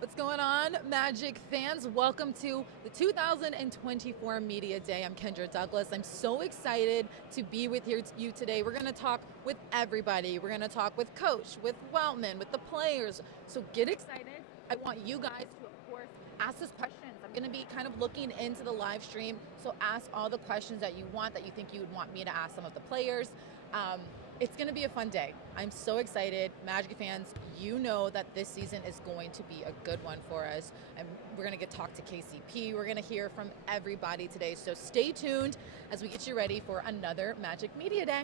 What's going on, Magic fans? Welcome to the 2024 Media Day. I'm Kendra Douglas. I'm so excited to be with you today. We're going to talk with everybody. We're going to talk with Coach, with Weltman, with the players. So get excited. I want you guys to, of course, ask us questions. I'm going to be kind of looking into the live stream. So ask all the questions that you want, that you think you would want me to ask some of the players. It's going to be a fun day. I'm so excited. Magic fans, you know that this season is going to be a good one for us. And we're going to talk to KCP. We're going to hear from everybody today. So stay tuned as we get you ready for another Magic Media Day.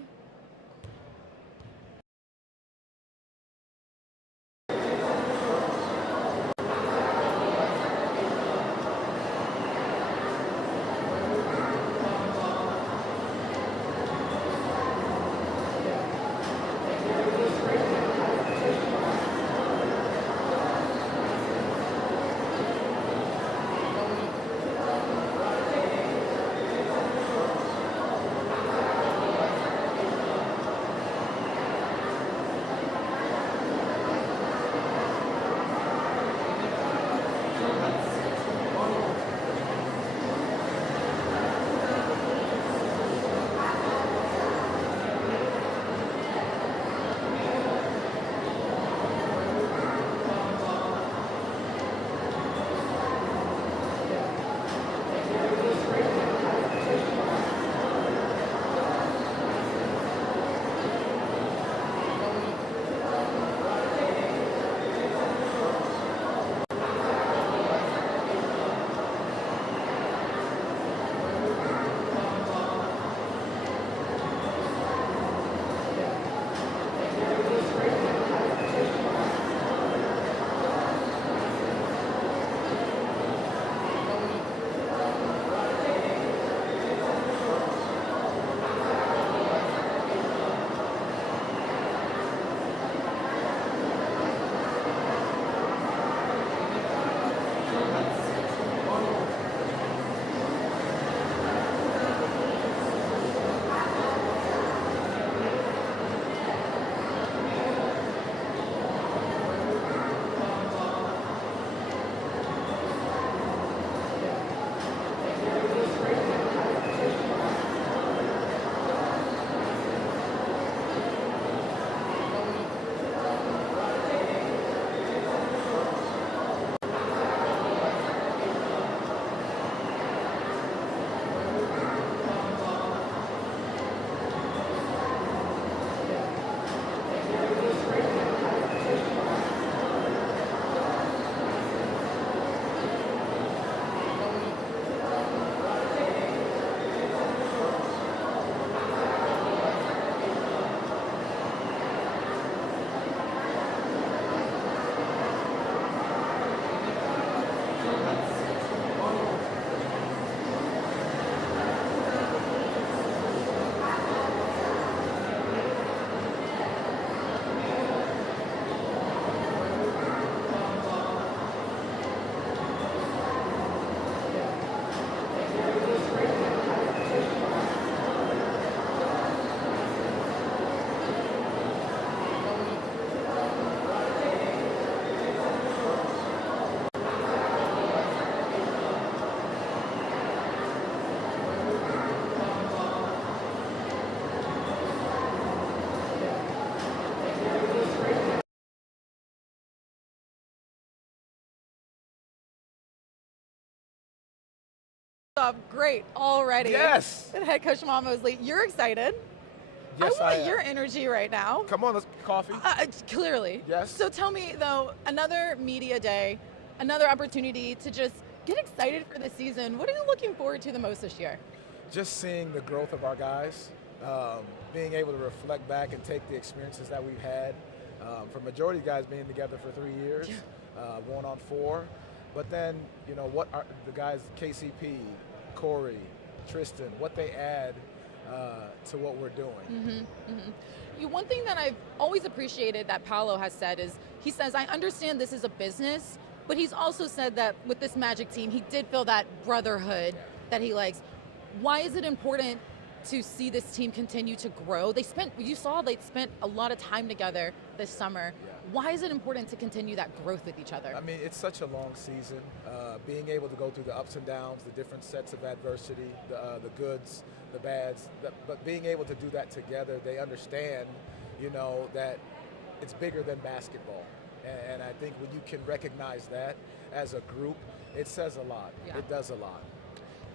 Great already. Yes. And head coach Jamahl Mosley, you're excited. Yes, I want your energy right now. Come on, let's coffee. Clearly. Yes. So tell me though, another media day, another opportunity to just get excited for the season. What are you looking forward to the most this year? Just seeing the growth of our guys, being able to reflect back and take the experiences that we've had. For majority of guys being together for 3 years, going on 4. But then, you know, what are the guys, KCP, Cory, Tristan, what they add to what we're doing. One thing that I've always appreciated that Paolo has said is, he says, I understand this is a business, but he's also said that with this Magic team, he did feel that brotherhood that he likes. Why is it important to see this team continue to grow? You saw they spent a lot of time together this summer. Why is it important to continue that growth with each other? I mean, it's such a long season. Being able to go through the ups and downs, the different sets of adversity, the goods, the bads, but being able to do that together, they understand, that it's bigger than basketball. And I think when you can recognize that as a group, it says a lot. Yeah. It does a lot.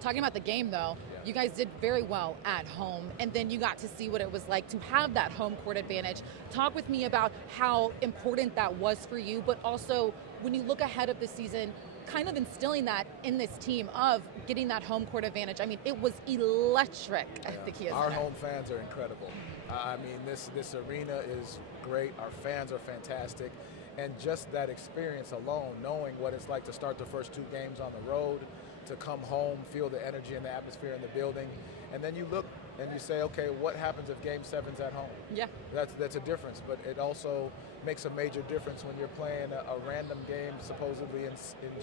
Talking about the game, though, you guys did very well at home, and then you got to see what it was like to have that home court advantage. Talk with me about how important that was for you, but also when you look ahead of the season, kind of instilling that in this team of getting that home court advantage. I mean, it was electric at the Houstan. Our home fans are incredible. I mean, this arena is great. Our fans are fantastic. And just that experience alone, knowing what it's like to start the first 2 games on the road, to come home, feel the energy and the atmosphere in the building, and then you look and you say, okay, what happens if Game 7's at home? Yeah. That's a difference, but it also makes a major difference when you're playing a random game, supposedly in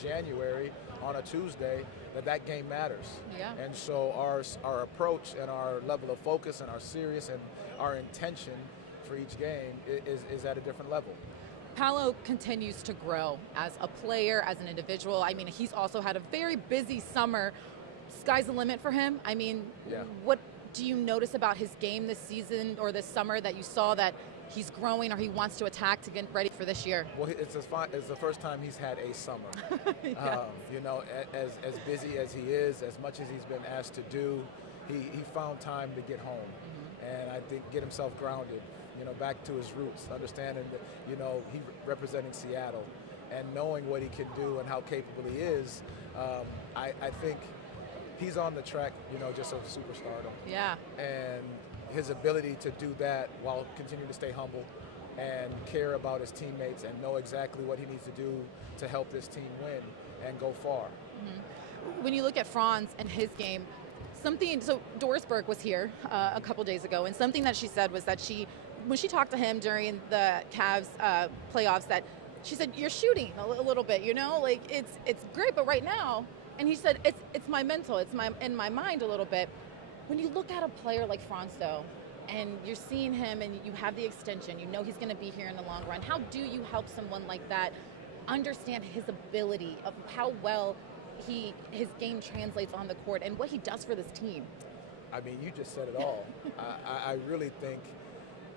January on a Tuesday, that game matters. Yeah. And so our approach and our level of focus and our serious and our intention for each game is at a different level. Paolo continues to grow as a player, as an individual. I mean, he's also had a very busy summer. Sky's the limit for him. I mean, What do you notice about his game this season or this summer that you saw that he's growing or he wants to attack to get ready for this year? Well, it's the first time he's had a summer. Yes. As busy as he is, as much as he's been asked to do, he found time to get home and I think get himself grounded. Back to his roots, understanding that, he representing Seattle and knowing what he can do and how capable he is. I think he's on the track, just of superstardom. Yeah. And his ability to do that while continuing to stay humble and care about his teammates and know exactly what he needs to do to help this team win and go far. When you look at Franz and his game, so Doris Burke was here a couple days ago, and something that she said was that when she talked to him during the Cavs playoffs, that she said, you're shooting a little bit, like it's great, but right now, and he said, it's my mental, it's in my mind a little bit. When you look at a player like Franz, though, and you're seeing him and you have the extension, he's going to be here in the long run, how do you help someone like that understand his ability of how well his game translates on the court and what he does for this team? I mean, you just said it all. I really think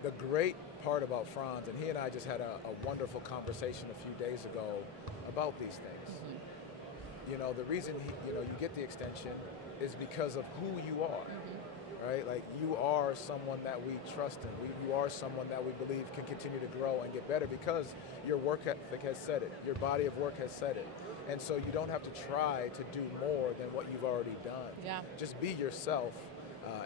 the great part about Franz, and he and I just had a wonderful conversation a few days ago about these things. The reason you get the extension is because of who you are, right? Like, you are someone that we trust in. You are someone that we believe can continue to grow and get better because your work ethic has said it. Your body of work has said it. And so you don't have to try to do more than what you've already done. Yeah. Just be yourself.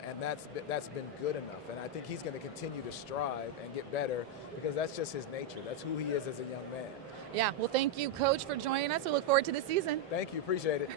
And that's been good enough. And I think he's going to continue to strive and get better because that's just his nature. That's who he is as a young man. Yeah, well, thank you, Coach, for joining us. We look forward to the season. Thank you. Appreciate it.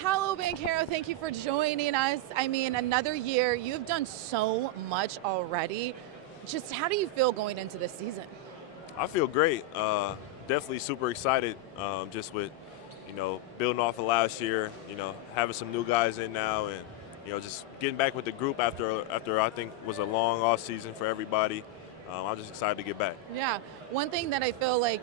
Paolo Banchero, thank you for joining us. I mean, another year, you've done so much already. Just how do you feel going into this season? I feel great. Definitely super excited just with, building off of last year, having some new guys in now and, just getting back with the group after I think was a long off season for everybody. I'm just excited to get back. Yeah. One thing that I feel like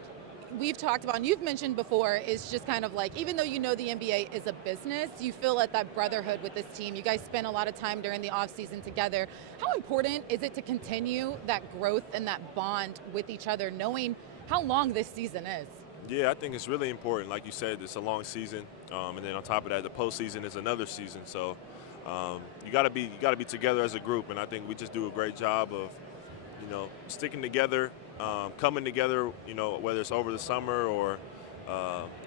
we've talked about and you've mentioned before is just kind of like, even though you know the NBA is a business, you feel like that brotherhood with this team. You guys spend a lot of time during the off season together. How important is it to continue that growth and that bond with each other, knowing how long this season is? Yeah, I think it's really important. Like you said, it's a long season, and then on top of that, the postseason is another season. So you got to be together as a group, and I think we just do a great job of, sticking together, coming together. Whether it's over the summer or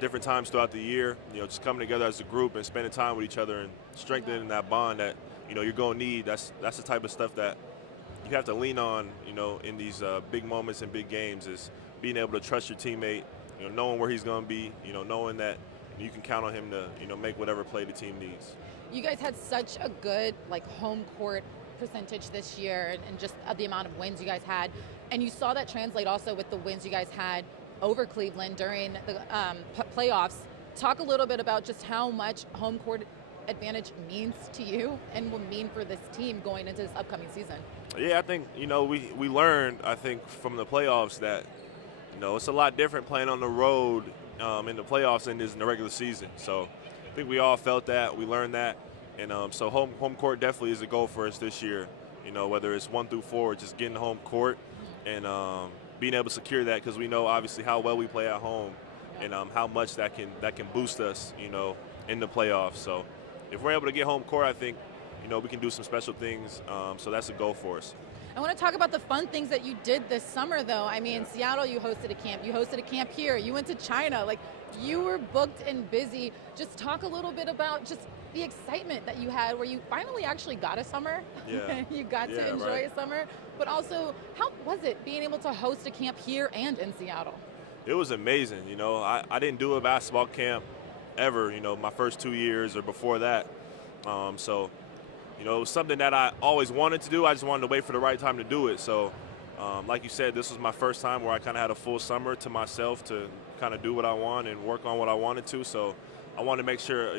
different times throughout the year. Just coming together as a group and spending time with each other and strengthening that bond that you're going to need. That's the type of stuff that you have to lean on. In these big moments and big games is being able to trust your teammate. Knowing where he's going to be, knowing that you can count on him to, make whatever play the team needs. You guys had such a good home court percentage this year and just the amount of wins you guys had. And you saw that translate also with the wins you guys had over Cleveland during the playoffs. Talk a little bit about just how much home court advantage means to you and will mean for this team going into this upcoming season. Yeah, I think, we learned, I think, from the playoffs that, it's a lot different playing on the road in the playoffs than it is in the regular season. So I think we all felt that. We learned that. And so home court definitely is a goal for us this year, whether it's 1 through 4, just getting home court and being able to secure that because we know obviously how well we play at home and how much that can boost us, in the playoffs. So if we're able to get home court, I think, we can do some special things. So that's a goal for us. I want to talk about the fun things that you did this summer, though. I mean, in Seattle, you hosted a camp. You hosted a camp here. You went to China. You were booked and busy. Just talk a little bit about just the excitement that you had where you finally actually got a summer. Yeah. You got to enjoy a summer. But also, how was it being able to host a camp here and in Seattle? It was amazing. I didn't do a basketball camp ever, my first 2 years or before that. So it was something that I always wanted to do. I just wanted to wait for the right time to do it. So, like you said, this was my first time where I kind of had a full summer to myself to kind of do what I want and work on what I wanted to. So I wanted to make sure,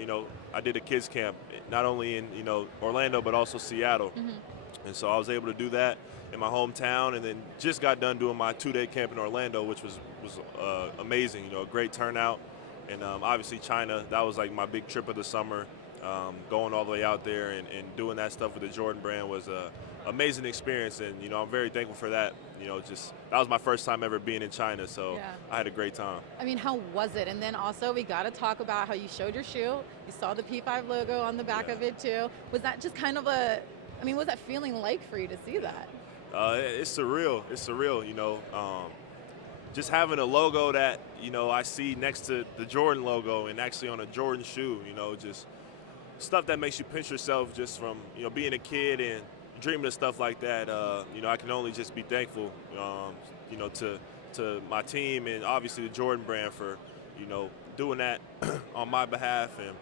I did a kids camp, not only in, Orlando, but also Seattle. Mm-hmm. And so I was able to do that in my hometown and then just got done doing my 2-day camp in Orlando, which was amazing, a great turnout. And obviously China, that was like my big trip of the summer. Going all the way out there and doing that stuff with the Jordan brand was an amazing experience, and I'm very thankful for that. That was my first time ever being in China, so yeah. I had a great time. I mean, how was it? And then also we got to talk about how you showed your shoe. You saw the P5 logo on the back of it too. Was that just kind of what was that feeling like for you to see that? It's surreal. It's surreal. Just having a logo that I see next to the Jordan logo and actually on a Jordan shoe. Just stuff that makes you pinch yourself just from, being a kid and dreaming of stuff like that. I can only just be thankful, to my team and obviously the Jordan brand for, doing that on my behalf. And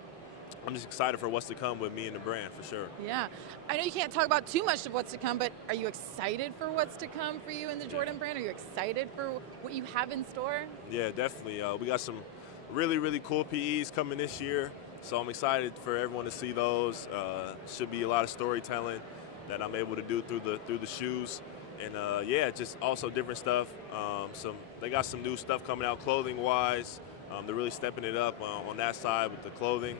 I'm just excited for what's to come with me and the brand for sure. Yeah. I know you can't talk about too much of what's to come, but are you excited for what's to come for you in the Jordan brand? Are you excited for what you have in store? Yeah, definitely. We got some really, really cool PEs coming this year. So I'm excited for everyone to see those. Should be a lot of storytelling that I'm able to do through the shoes, and just also different stuff. They got some new stuff coming out clothing wise. They're really stepping it up on that side with the clothing.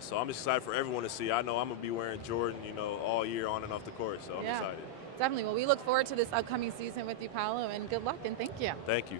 So I'm just excited for everyone to see. I know I'm gonna be wearing Jordan, all year on and off the court. So I'm excited. Definitely. Well, we look forward to this upcoming season with you, Paolo, and good luck and thank you. Thank you.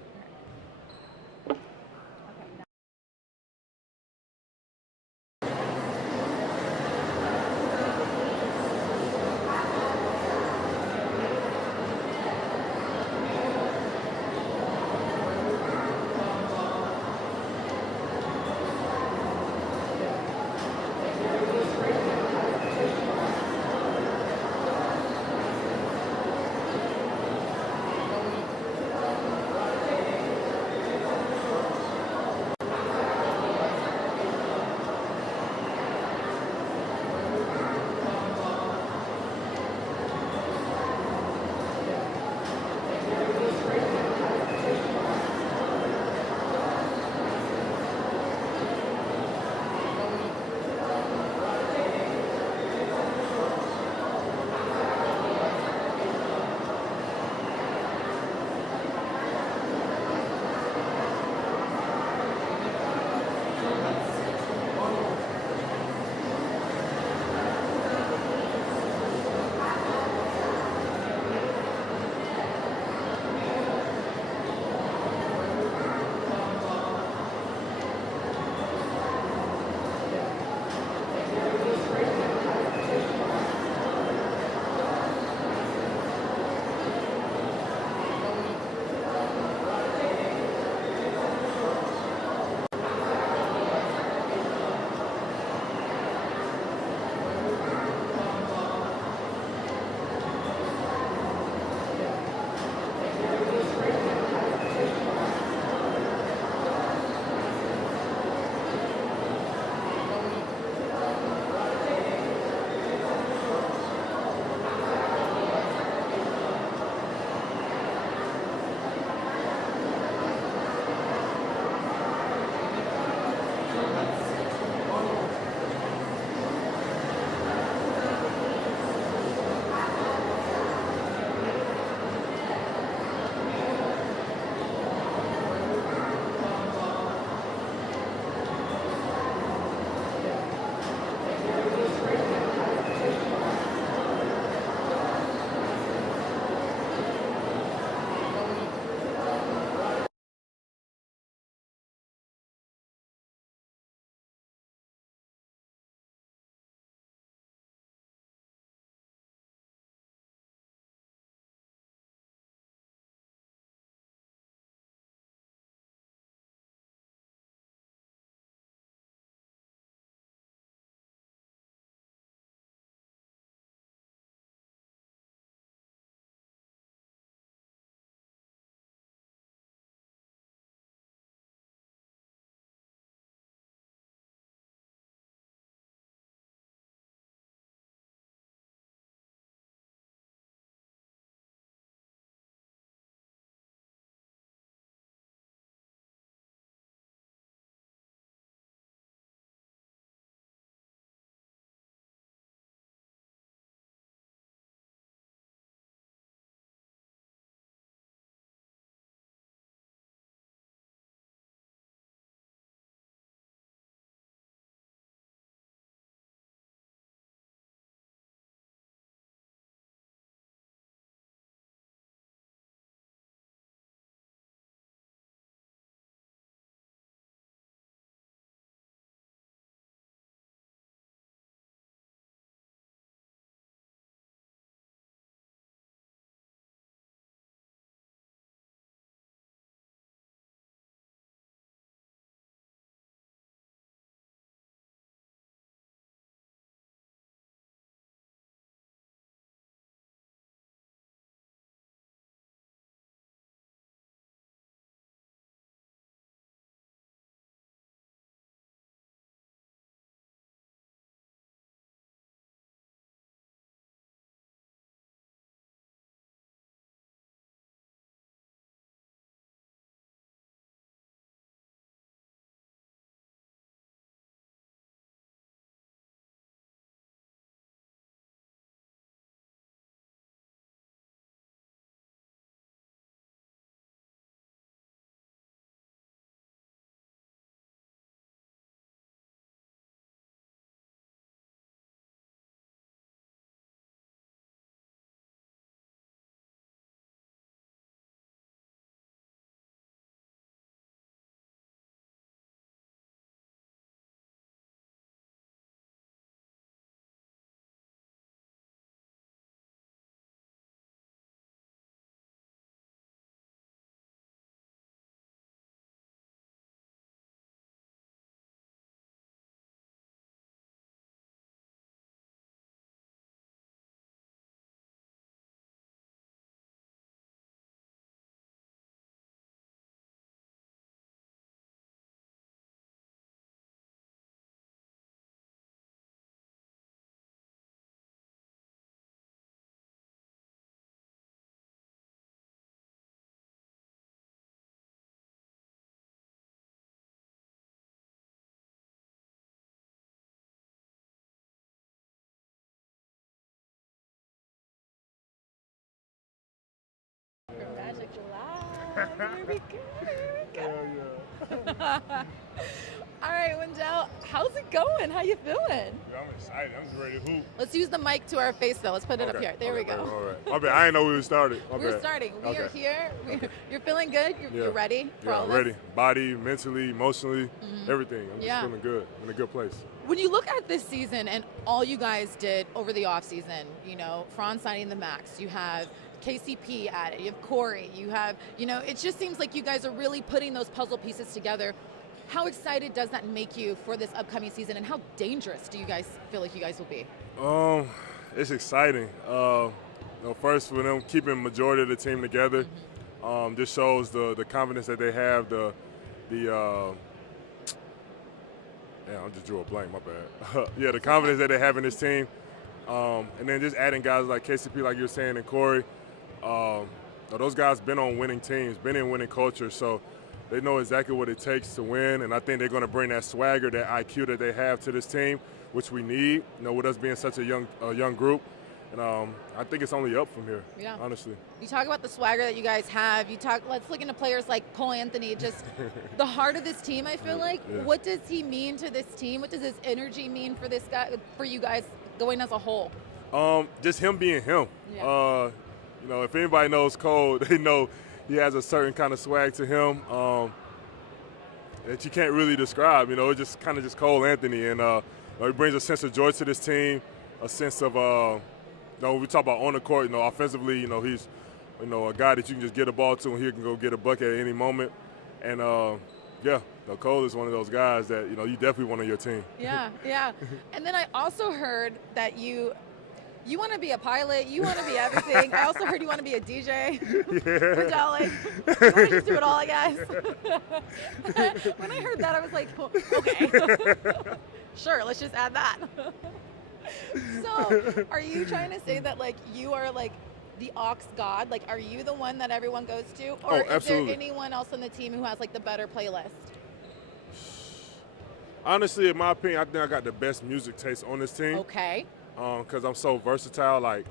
Here we go. Hell yeah. All right, Wendell, how's it going? How you feeling? Yeah, I'm excited. I'm just ready to hoop. Let's use the mic to our face, though. Let's put it up here. There we go. All right. My bad. I didn't know we were started. We're starting. We are here. You're feeling good? You're ready for all I'm this? ready. Body, mentally, emotionally, everything. I'm just feeling good. I'm in a good place. When you look at this season and all you guys did over the offseason, Franz signing the max, you have KCP added, you have Cory, you have, it just seems like you guys are really putting those puzzle pieces together. How excited does that make you for this upcoming season, and how dangerous do you guys feel like you guys will be? It's exciting. First, for them keeping majority of the team together, just shows the confidence that they have. I just drew a blank. My bad. The confidence that they have in this team, and then just adding guys like KCP, like you were saying, and Cory. Those guys been on winning teams, been in winning culture, so they know exactly what it takes to win, and I think they're going to bring that swagger, that IQ that they have to this team, which we need, with us being such a young group. And I think it's only up from here, honestly. You talk about the swagger that you guys have. Let's look into players like Cole Anthony, just the heart of this team, I feel like. Yeah. What does he mean to this team? What does his energy mean for this guy, for you guys going as a whole? Just him being him. Yeah. If anybody knows Cole, they know he has a certain kind of swag to him that you can't really describe. It's just kind of just Cole Anthony, and he brings a sense of joy to this team, a sense of we talk about on the court. Offensively, he's a guy that you can just get a ball to, and he can go get a bucket at any moment. And Cole is one of those guys that you definitely want on your team. Yeah. And then I also heard that you want to be a pilot, you want to be everything. I also heard you want to be a DJ. We're jelly. You want to just do it all, I guess. When I heard that, I was like, okay. Sure, let's just add that. So, are you trying to say that, you are, the aux god? Are you the one that everyone goes to? Or is there anyone else on the team who has, the better playlist? Honestly, in my opinion, I think I got the best music taste on this team. Okay. Because I'm so versatile.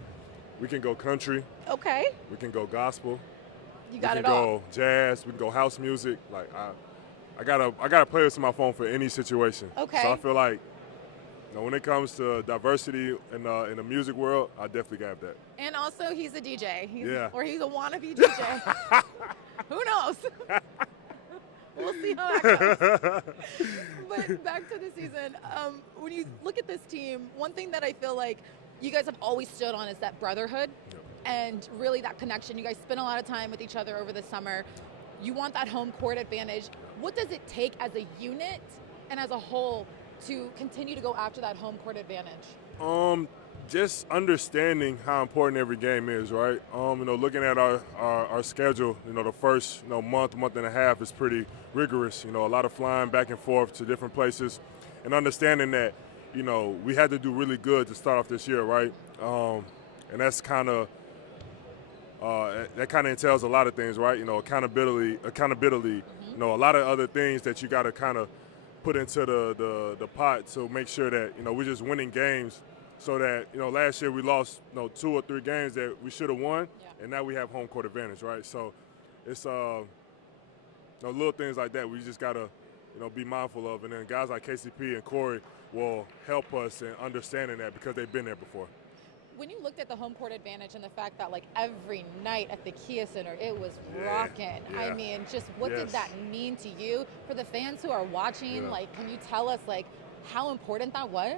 We can go country. Okay. We can go gospel. You got it all. We can go jazz. We can go house music. I got a playlist in my phone for any situation. Okay. So I feel like, when it comes to diversity in the music world, I definitely got that. And also, he's a DJ. Or he's a wannabe DJ. Who knows? We'll see how that goes. But back to the season, when you look at this team, one thing that I feel like you guys have always stood on is that brotherhood and really that connection. You guys spend a lot of time with each other over the summer. You want that home court advantage. What does it take as a unit and as a whole to continue to go after that home court advantage? Just understanding how important every game is, right? Looking at our schedule, the first month and a half is pretty rigorous. A lot of flying back and forth to different places, and understanding that we had to do really good to start off this year, right? And that's kind of entails a lot of things, right? Accountability. A lot of other things that you got to kind of put into the pot to make sure that we're just winning games. So that, last year we lost 2 or 3 games that we should have won, and now we have home court advantage, right? So it's little things like that we just got to, be mindful of. And then guys like KCP and Cory will help us in understanding that because they've been there before. When you looked at the home court advantage and the fact that, every night at the Kia Center, it was rocking. Yeah. I mean, just what did that mean to you? For the fans who are watching, can you tell us, how important that was?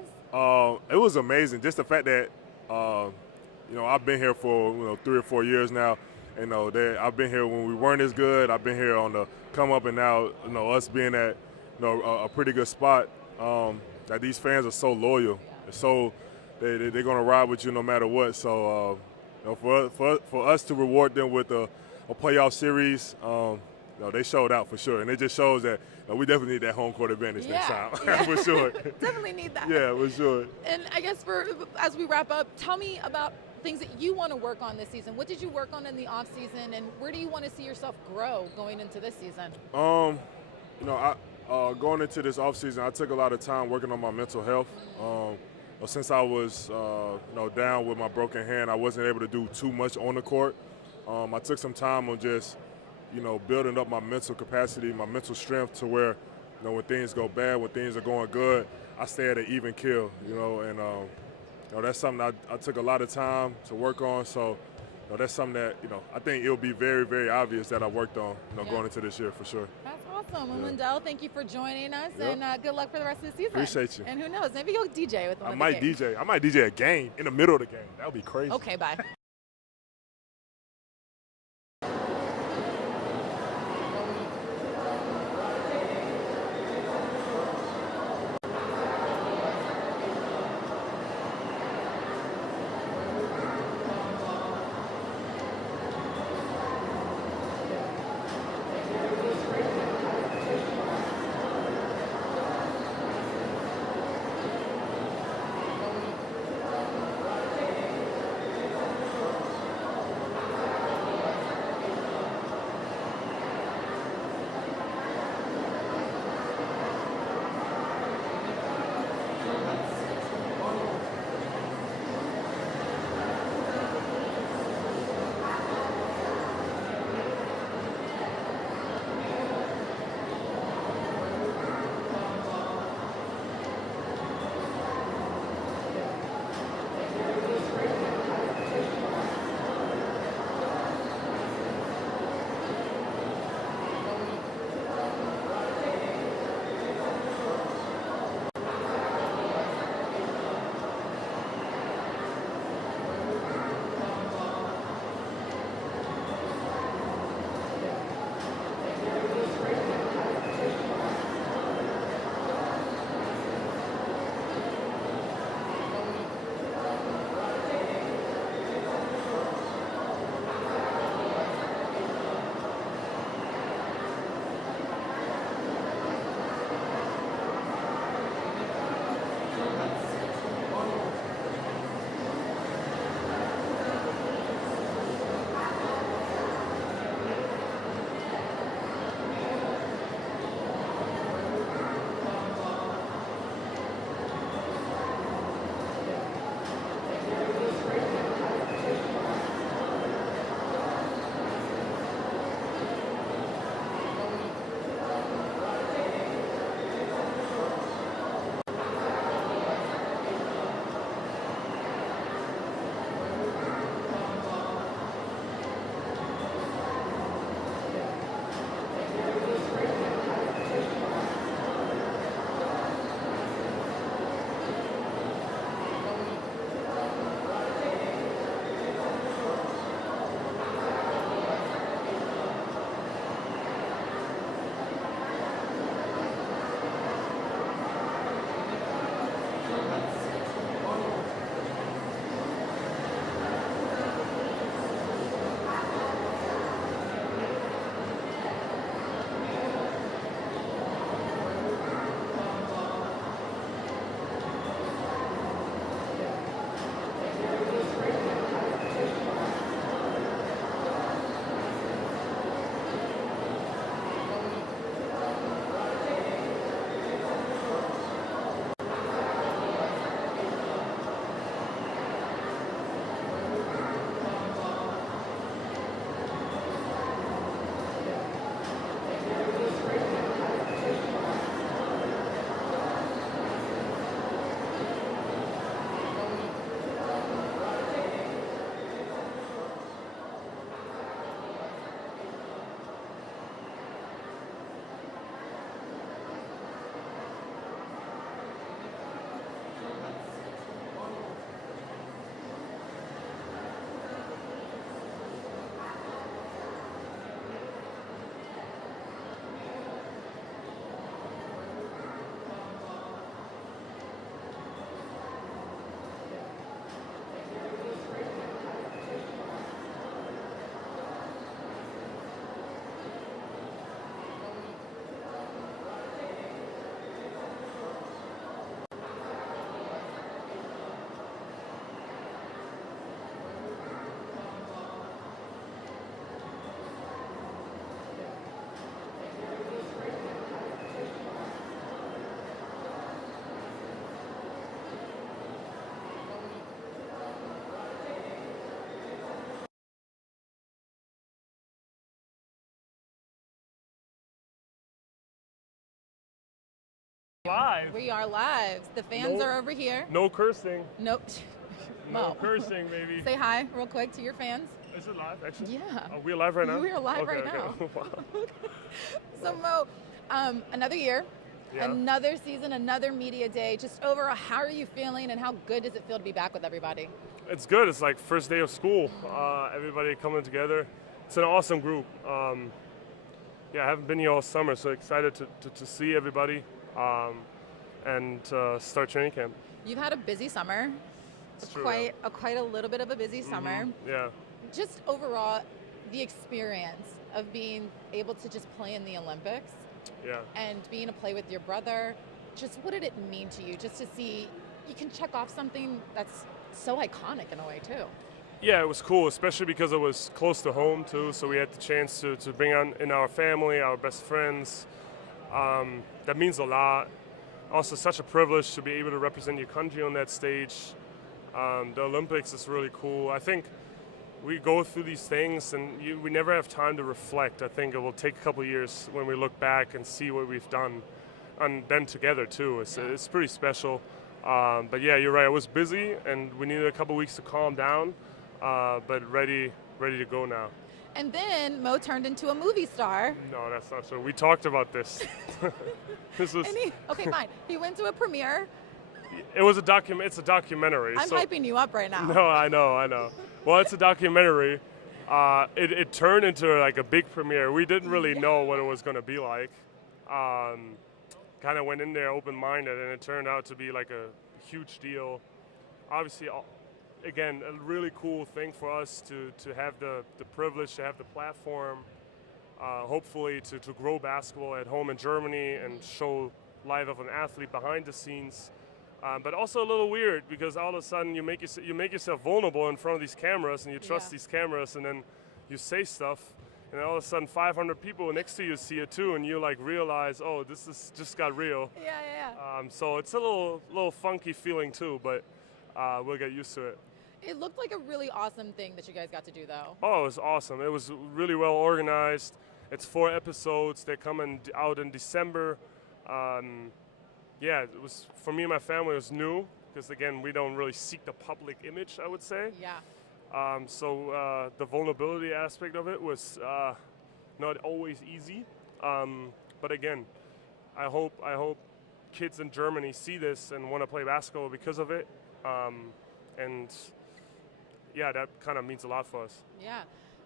It was amazing. Just the fact that, I've been here for 3 or 4 years now. I've been here when we weren't as good. I've been here on the come up, and now us being at a pretty good spot. That these fans are so loyal, so they're gonna ride with you no matter what. So for us to reward them with a playoff series, they showed out for sure, and it just shows that we definitely need that home court advantage next time, for sure. Definitely need that. Yeah, for sure. And I guess as we wrap up, tell me about things that you want to work on this season. What did you work on in the off season, and where do you want to see yourself grow going into this season? Going into this off season, I took a lot of time working on my mental health. Since I was down with my broken hand, I wasn't able to do too much on the court. I took some time on just building up my mental capacity, my mental strength to where, when things go bad, when things are going good, I stay at an even keel, and that's something I took a lot of time to work on. So, that's something that, I think it'll be very, very obvious that I worked on, going into this year for sure. That's awesome. And Wendell, thank you for joining us, and good luck for the rest of the season. Appreciate you. And who knows, maybe you'll DJ with one I of might the games. DJ. I might DJ a game in the middle of the game. That would be crazy. Okay, bye. live. We are live. The fans are over here. No cursing. Nope. No cursing, baby. Say hi real quick to your fans. Is it live, actually? Yeah. Are we live right now? We are live right now. Wow. So, Mo, another year, another season, another media day. Just overall, how are you feeling and how good does it feel to be back with everybody? It's good. It's like first day of school. Everybody coming together. It's an awesome group. I haven't been here all summer, so excited to see everybody and start training camp. You've had a busy summer. It's true, quite a little bit of a busy summer. Yeah. Just overall, the experience of being able to just play in the Olympics and being to play with your brother, just what did it mean to you just to see you can check off something that's so iconic in a way too? Yeah, it was cool, especially because it was close to home too, so we had the chance to bring on in our family, our best friends. That means a lot. Also such a privilege to be able to represent your country on that stage. The Olympics is really cool. I think we go through these things and we never have time to reflect. I think it will take a couple of years when we look back and see what we've done, and then together too. It's pretty special. But yeah, you're right. It was busy and we needed a couple weeks to calm down, but ready to go now. And then Mo turned into a movie star. No, that's not true. We talked about this. This was okay, fine. He went to a premiere. It was It's a documentary. I'm hyping you up right now. No, I know. Well, it's a documentary. It turned into like a big premiere. We didn't really know what it was going to be like. Kind of went in there open-minded, and it turned out to be like a huge deal. Obviously, again, a really cool thing for us to have the privilege to have the platform, hopefully to grow basketball at home in Germany and show life of an athlete behind the scenes. But also a little weird because all of a sudden you make yourself vulnerable in front of these cameras and you trust these cameras, and then you say stuff, and all of a sudden 500 people next to you see it too, and you like realize, oh, this is just got real. Yeah. So it's a little funky feeling too, but we'll get used to it. It looked like a really awesome thing that you guys got to do, though. Oh, it was awesome. It was really well organized. It's 4 episodes. They're coming out in December. Yeah, it was, for me and my family, it was new because, again, we don't really seek the public image, I would say. Yeah. So the vulnerability aspect of it was not always easy. But again, I hope kids in Germany see this and want to play basketball because of it. And yeah, that kind of means a lot for us. Yeah.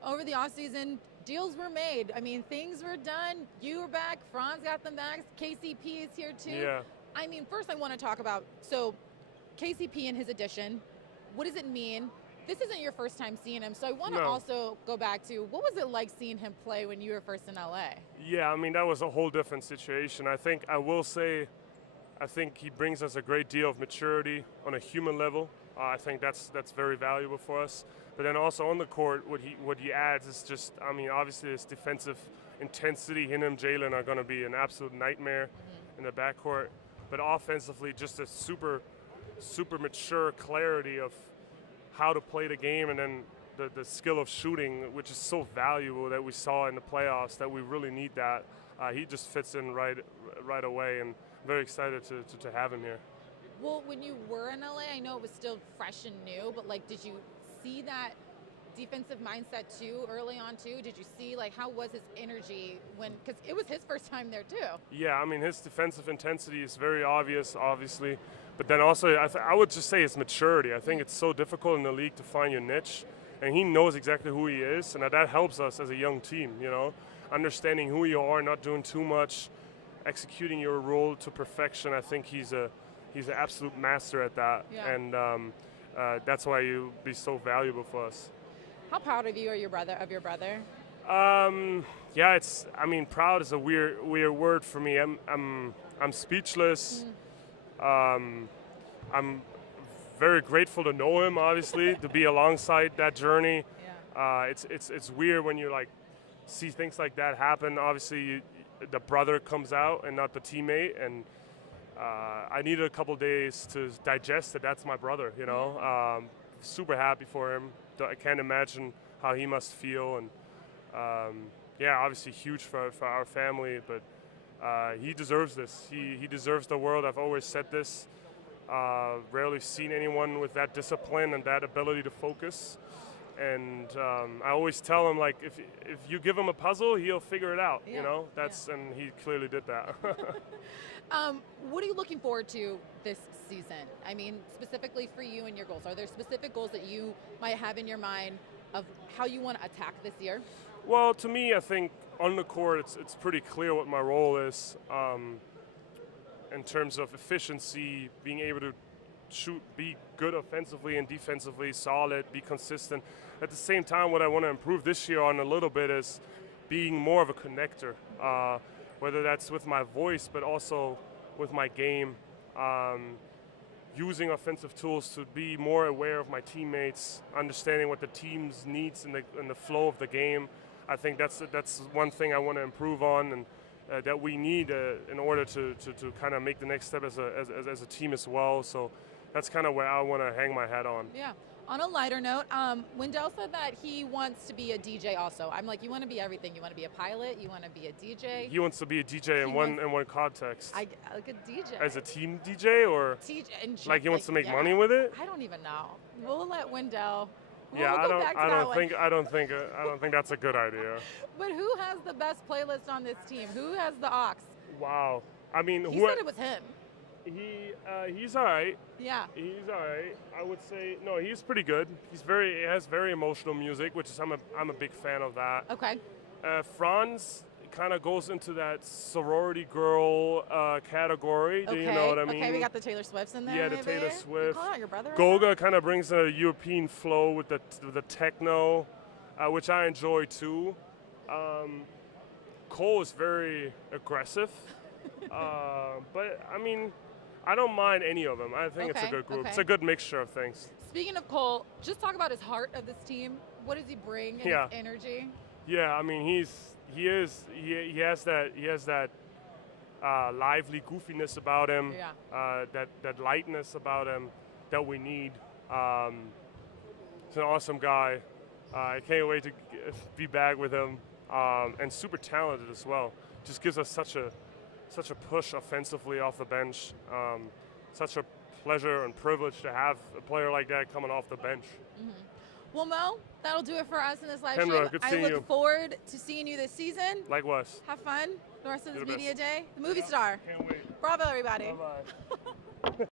Over the offseason, deals were made. I mean, things were done. You were back. Franz got them back. KCP is here too. Yeah. I mean, first I want to talk about, so KCP and his addition, what does it mean? This isn't your first time seeing him, so I want to also go back to, what was it like seeing him play when you were first in LA? Yeah, I mean, that was a whole different situation. I will say, I think he brings us a great deal of maturity on a human level. I think that's very valuable for us. But then also on the court, what he adds is just, I mean, obviously his defensive intensity. Him and Jalen are going to be an absolute nightmare in the backcourt. But offensively, just a super mature clarity of how to play the game, and then the skill of shooting, which is so valuable that we saw in the playoffs, that we really need that. He just fits in right away, and very excited to have him here. Well, when you were in LA, I know it was still fresh and new, but like, did you see that defensive mindset too early on too? Did you see like how was his energy because it was his first time there too? Yeah, I mean his defensive intensity is very obvious, obviously, but then also I would just say his maturity. I think it's so difficult in the league to find your niche, and he knows exactly who he is, and that helps us as a young team. You know, understanding who you are, not doing too much, executing your role to perfection. I think he's an absolute master at that, and that's why he'll be so valuable for us. How proud of you are your brother? Yeah, proud is a weird word for me. I'm speechless. I'm very grateful to know him, obviously, to be alongside that journey. It's weird when you like see things like that happen. Obviously, the brother comes out and not the teammate, and I needed a couple days to digest that that's my brother. You know, super happy for him. I can't imagine how he must feel, and obviously huge for our family, but he deserves this. He deserves the world. I've always said this. Rarely seen anyone with that discipline and that ability to focus. And I always tell him, like, if you give him a puzzle, he'll figure it out. Yeah, you know, and he clearly did that. What are you looking forward to this season? I mean, specifically for you and your goals. Are there specific goals that you might have in your mind of how you want to attack this year? Well, to me, I think on the court, it's pretty clear what my role is in terms of efficiency, being able to shoot, be good offensively and defensively, solid, be consistent. At the same time, what I want to improve this year on a little bit is being more of a connector, whether that's with my voice, but also with my game, using offensive tools to be more aware of my teammates, understanding what the team's needs in the flow of the game. I think that's one thing I want to improve on, and that we need in order to kind of make the next step as a team as well. So that's kind of where I want to hang my hat on. Yeah. On a lighter note, Wendell said that he wants to be a DJ also. I'm like, you want to be everything. You want to be a pilot. You want to be a DJ. He wants to be a DJ in one context. Like a DJ. As a team DJ, or like he wants to make money with it? I don't even know. We'll let Wendell. Yeah, I don't think that's a good idea. But who has the best playlist on this team? Who has the aux? Wow. I mean, he said it was him. He's all right. Yeah. He's all right. I would say no. He's pretty good. He has very emotional music, which is I'm a big fan of that. Okay. Franz kind of goes into that sorority girl category. Okay. Do you know what I mean? Okay, we got the Taylor Swifts in there. Yeah, the maybe? Taylor Swift. You call out your brother right Goga kind of brings a European flow with the techno, which I enjoy too. Cole is very aggressive, but I mean, I don't mind any of them. I think it's a good group. Okay. It's a good mixture of things. Speaking of Cole, just talk about his heart of this team. What does he bring? His energy. Yeah, I mean he has that lively goofiness about him. Yeah. That lightness about him that we need. He's an awesome guy. I can't wait to be back with him. And super talented as well. Just gives us such a push offensively off the bench. Such a pleasure and privilege to have a player like that coming off the bench. Mm-hmm. Well, Mo, that'll do it for us in this live Kendra, stream. good I seeing look you. forward to seeing you this season. Likewise. Have fun the rest of this You're the media best. day. The movie star. Can't wait. Bravo, everybody. Bye-bye.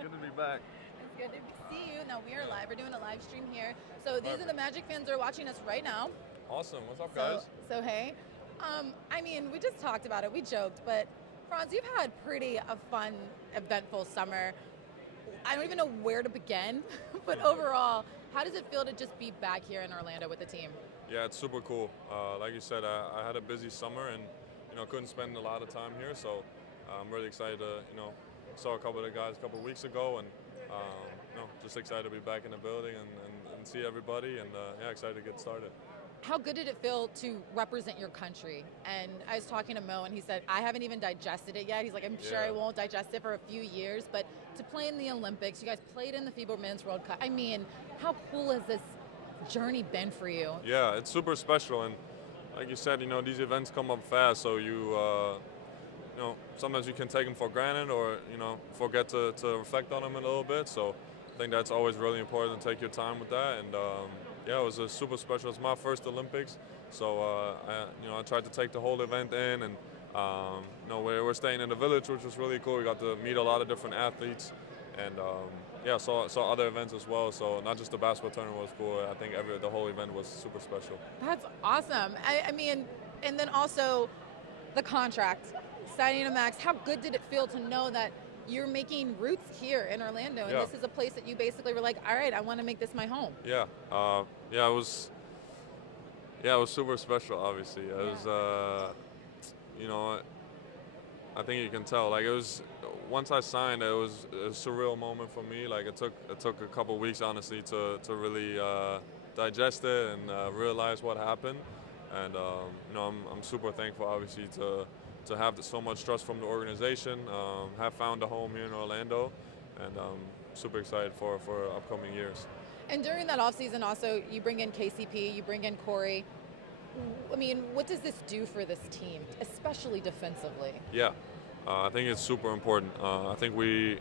Good to be back. It's good to see you. Now we are live. We're doing a live stream here. So these are the Magic fans that are watching us right now. Awesome. What's up, guys? So hey, I mean, we just talked about it. We joked, but Franz, you've had pretty a fun, eventful summer. I don't even know where to begin, but overall, how does it feel to just be back here in Orlando with the team? Yeah, it's super cool. Like you said, I had a busy summer and couldn't spend a lot of time here, so I'm really excited to saw a couple of the guys a couple of weeks ago, and just excited to be back in the building and see everybody, and yeah, excited to get started. How good did it feel to represent your country? And I was talking to Mo, and he said, I haven't even digested it yet. He's like, I'm sure I won't digest it for a few years, but to play in the Olympics, you guys played in the FIBA Men's World Cup. I mean, how cool has this journey been for you? Yeah, it's super special, and like you said, these events come up fast, so sometimes you can take them for granted or, forget to reflect on them a little bit. So I think that's always really important to take your time with that. And yeah, it was a super special. It's my first Olympics, so I tried to take the whole event in, and we're staying in the village, which was really cool. We got to meet a lot of different athletes, and yeah, saw other events as well. So not just the basketball tournament was cool. I think the whole event was super special. That's awesome. I mean, and then also the contract, signing a max. How good did it feel to know that you're making roots here in Orlando, and this is a place that you basically were like, all right, I want to make this my home? Yeah, it was super special. Obviously, it was, I think you can tell. Like, it was, once I signed, it was a surreal moment for me. Like, it took a couple weeks, honestly, to really digest it and realize what happened. And I'm super thankful, obviously, to have so much trust from the organization, have found a home here in Orlando, and super excited for upcoming years. And during that offseason also, you bring in KCP, you bring in Cory. I mean, what does this do for this team, especially defensively? Yeah, I think it's super important. I think we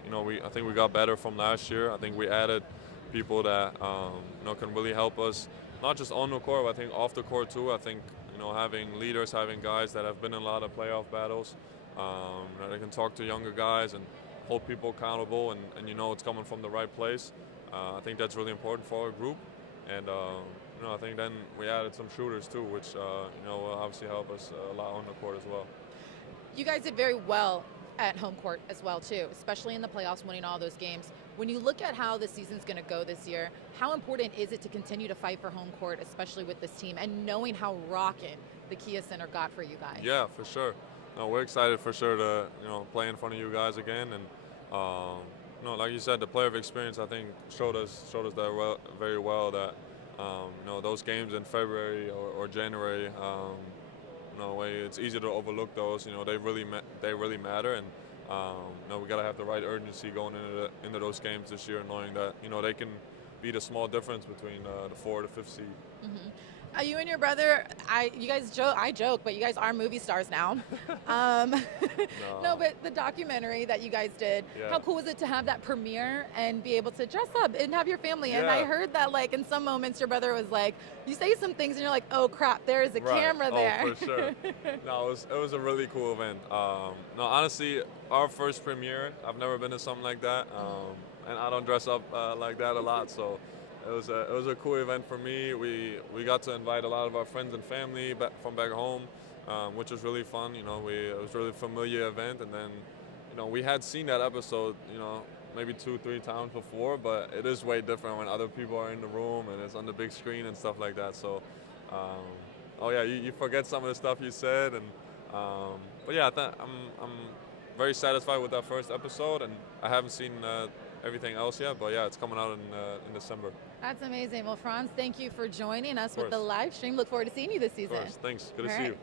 got better from last year. I think we added people that can really help us, not just on the court, but I think off the court too. I think having leaders, having guys that have been in a lot of playoff battles, they can talk to younger guys and hold people accountable, and it's coming from the right place. I think that's really important for our group, and I think then we added some shooters too, which will obviously help us a lot on the court as well. You guys did very well at home court as well too, especially in the playoffs, winning all those games. When you look at how the season's going to go this year, how important is it to continue to fight for home court, especially with this team, and knowing how rocking the Kia Center got for you guys? Yeah, for sure. No, we're excited for sure to play in front of you guys again, and like you said, the player of experience I think showed us that very well that those games in February or January, it's easy to overlook those. They really matter, and we got to have the right urgency going into those games this year, knowing that they can be the small difference between the 4th to 5th seed. Mm-hmm. You and your brother, you guys joke. I joke, but you guys are movie stars now. No, but the documentary that you guys did, how cool was it to have that premiere and be able to dress up and have your family? And I heard that, like, in some moments, your brother was like, you say some things and you're like, oh crap, there is a camera there. Oh, for sure. No, it was a really cool event. No, honestly, our first premiere, I've never been to something like that, and I don't dress up like that a lot, so. It was a cool event for me. We got to invite a lot of our friends and family from back home, which was really fun. It was a really familiar event, and then we had seen that episode maybe 2-3 times before, but it is way different when other people are in the room and it's on the big screen and stuff like that. So you forget some of the stuff you said, and but yeah, I'm very satisfied with that first episode, and I haven't seen everything else yet, but yeah, it's coming out in December. That's amazing. Well, Franz, thank you for joining us with the live stream. Look forward to seeing you this season. Of course. Thanks. Good to see you.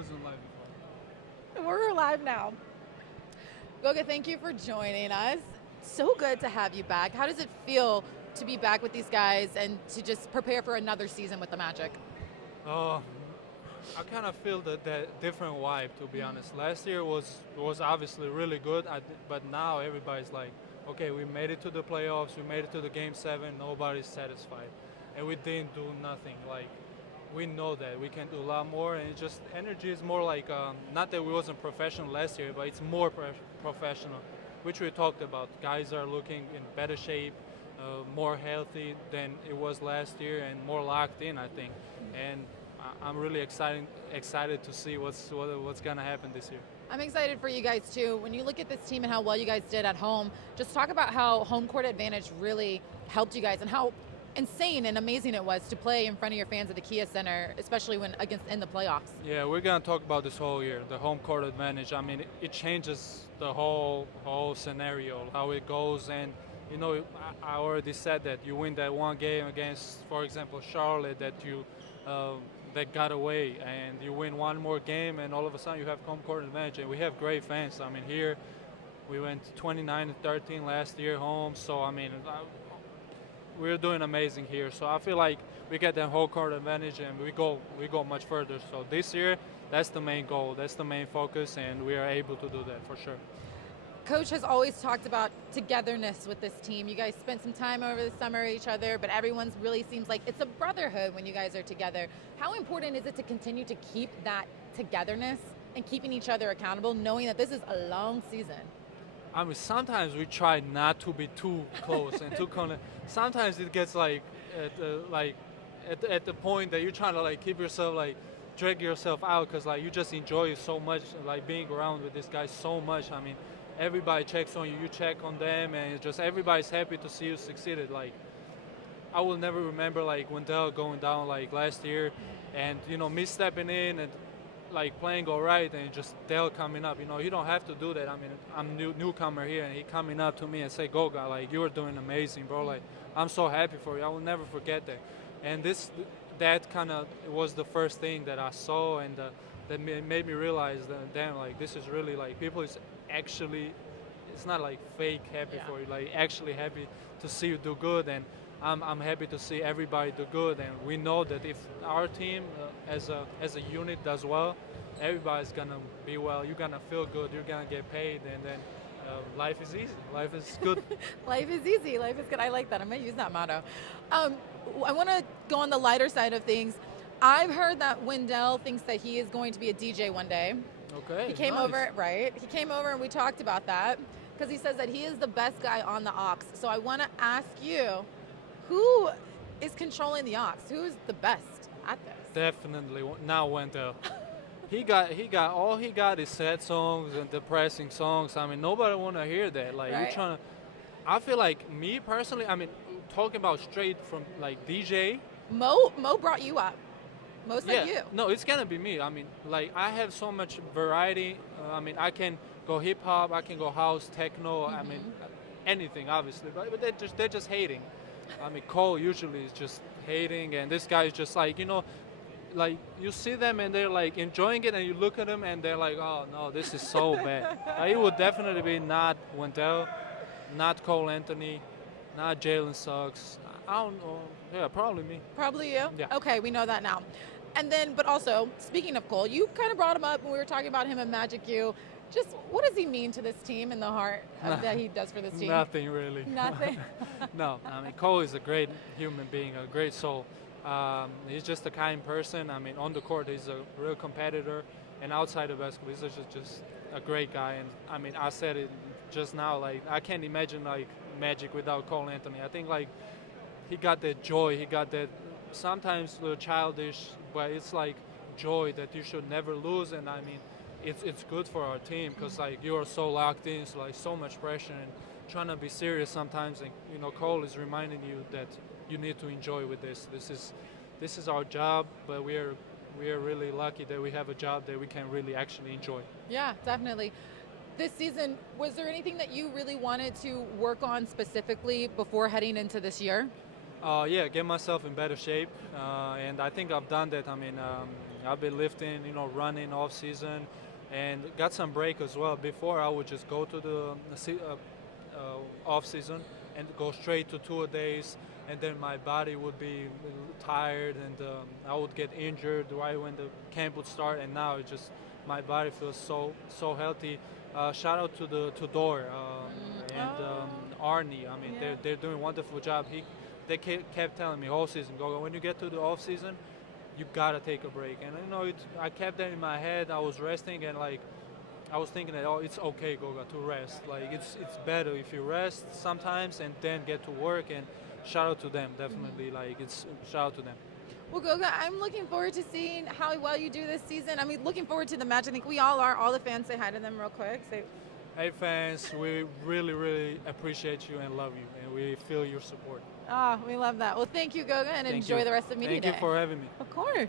wasn't live before. We're live now. Goga, thank you for joining us. So good to have you back. How does it feel to be back with these guys and to just prepare for another season with the Magic? I kind of feel that different vibe, to be honest. Last year was obviously really good, but now everybody's like, okay, we made it to the playoffs, we made it to the Game 7, nobody's satisfied. And we didn't do nothing. Like, we know that we can do a lot more, and it's just energy is more like, not that we wasn't professional last year, but it's more professional, which we talked about. Guys are looking in better shape, more healthy than it was last year, and more locked in, I think. And I'm really excited to see what's gonna happen this year. I'm excited for you guys too. When you look at this team and how well you guys did at home, just talk about how home court advantage really helped you guys and how insane and amazing it was to play in front of your fans at the Kia Center, especially when in the playoffs. Yeah, we're gonna talk about this whole year, the home court advantage. I mean, it changes the whole scenario, how it goes. And you know, I already said that you win that one game against, for example, Charlotte, that got away, and you win one more game, and all of a sudden you have home court advantage. And we have great fans. I mean, here we went 29-13 last year home, so I mean, we're doing amazing here. So I feel like we get that whole court advantage, and we go much further. So this year, that's the main goal, that's the main focus, and we are able to do that for sure. Coach has always talked about togetherness with this team. You guys spent some time over the summer with each other, but everyone's really seems like it's a brotherhood when you guys are together. How important is it to continue to keep that togetherness and keeping each other accountable, knowing that this is a long season? I mean, sometimes we try not to be too close and too connected. Sometimes it gets like at the point that you're trying to like keep yourself like drag yourself out, because like you just enjoy it so much, like being around with this guy so much. I mean, everybody checks on you, you check on them, and it's just everybody's happy to see you succeeded. Like, I will never remember like Wendell going down like last year, and you know, me stepping in and like playing all right, and just Dell coming up. You know, you don't have to do that. I mean, I'm newcomer here, and he coming up to me and say, "Goga, like you are doing amazing, bro. Like I'm so happy for you. I will never forget that." And that kind of was the first thing that I saw, and that made me realize that, damn, like this is really like people is actually, it's not like fake happy for you, like actually happy to see you do good. And I'm happy to see everybody do good, and we know that if our team as a unit does well, everybody's gonna be well. You're gonna feel good. You're gonna get paid, and then life is easy. Life is good. Life is easy. Life is good. I like that. I'm gonna use that motto. I want to go on the lighter side of things. I've heard that Wendell thinks that he is going to be a DJ one day. Okay. He came nice. over, right? He came over and we talked about that because he says that he is the best guy on the aux. So I want to ask you, who is controlling the aux? Who is the best at this? Definitely now Wendell. He got all he got is sad songs and depressing songs. I mean, nobody want to hear that. Like Right. you're trying to. I feel like me personally. I mean, talking about straight from like DJ. Mo brought you up. Mo said you. No, it's gonna be me. I mean, like I have so much variety. I mean, I can go hip hop, I can go house, techno. I mean, anything obviously. But they're just hating. I mean, Cole usually is just hating, and this guy is just like, you know, like you see them and they're like enjoying it, and you look at them and they're like, oh no, this is so bad. It would definitely be not Wendell, not Cole Anthony, not Jalen Suggs. I don't know. Yeah, probably me. Probably you? Yeah. Okay, we know that now. And then, but also, speaking of Cole, you kind of brought him up when we were talking about him at Magic U. Just what does he mean to this team and the heart that he does for this team? Nothing really. Nothing? No, I mean, Cole is a great human being, a great soul. He's just a kind person. I mean, on the court, he's a real competitor, and outside of basketball, he's just a great guy. And I mean, I said it just now, like I can't imagine like Magic without Cole Anthony. I think like he got that joy, he got that sometimes a little childish, but it's like joy that you should never lose. And I mean, it's good for our team because like you are so locked in, so like so much pressure and trying to be serious sometimes. And you know, Cole is reminding you that you need to enjoy with this. This is our job, but we are really lucky that we have a job that we can really actually enjoy. Yeah, definitely. This season, was there anything that you really wanted to work on specifically before heading into this year? Yeah, get myself in better shape, and I think I've done that. I mean, I've been lifting, running off season, and got some break as well. Before I would just go to the off season and go straight to 2 days, and then my body would be tired, and I would get injured right when the camp would start. And now it just my body feels so healthy. Shout out to Dor and Arnie. I mean, they're doing a wonderful job. They kept telling me all season, Goga, when you get to the off season, you gotta take a break. And I kept that in my head. I was resting, and I was thinking that it's okay, Goga, to rest. Like it's better if you rest sometimes and then get to work. And shout out to them, definitely. It's shout out to them. Well, Goga, I'm looking forward to seeing how well you do this season. I mean, looking forward to the match. I think we all are. All the fans, say hi to them real quick. Hey, fans, we really, really appreciate you and love you, and we feel your support. We love that. Well, thank you, Goga, and enjoy the rest of Media Day. Thank you for having me. Of course.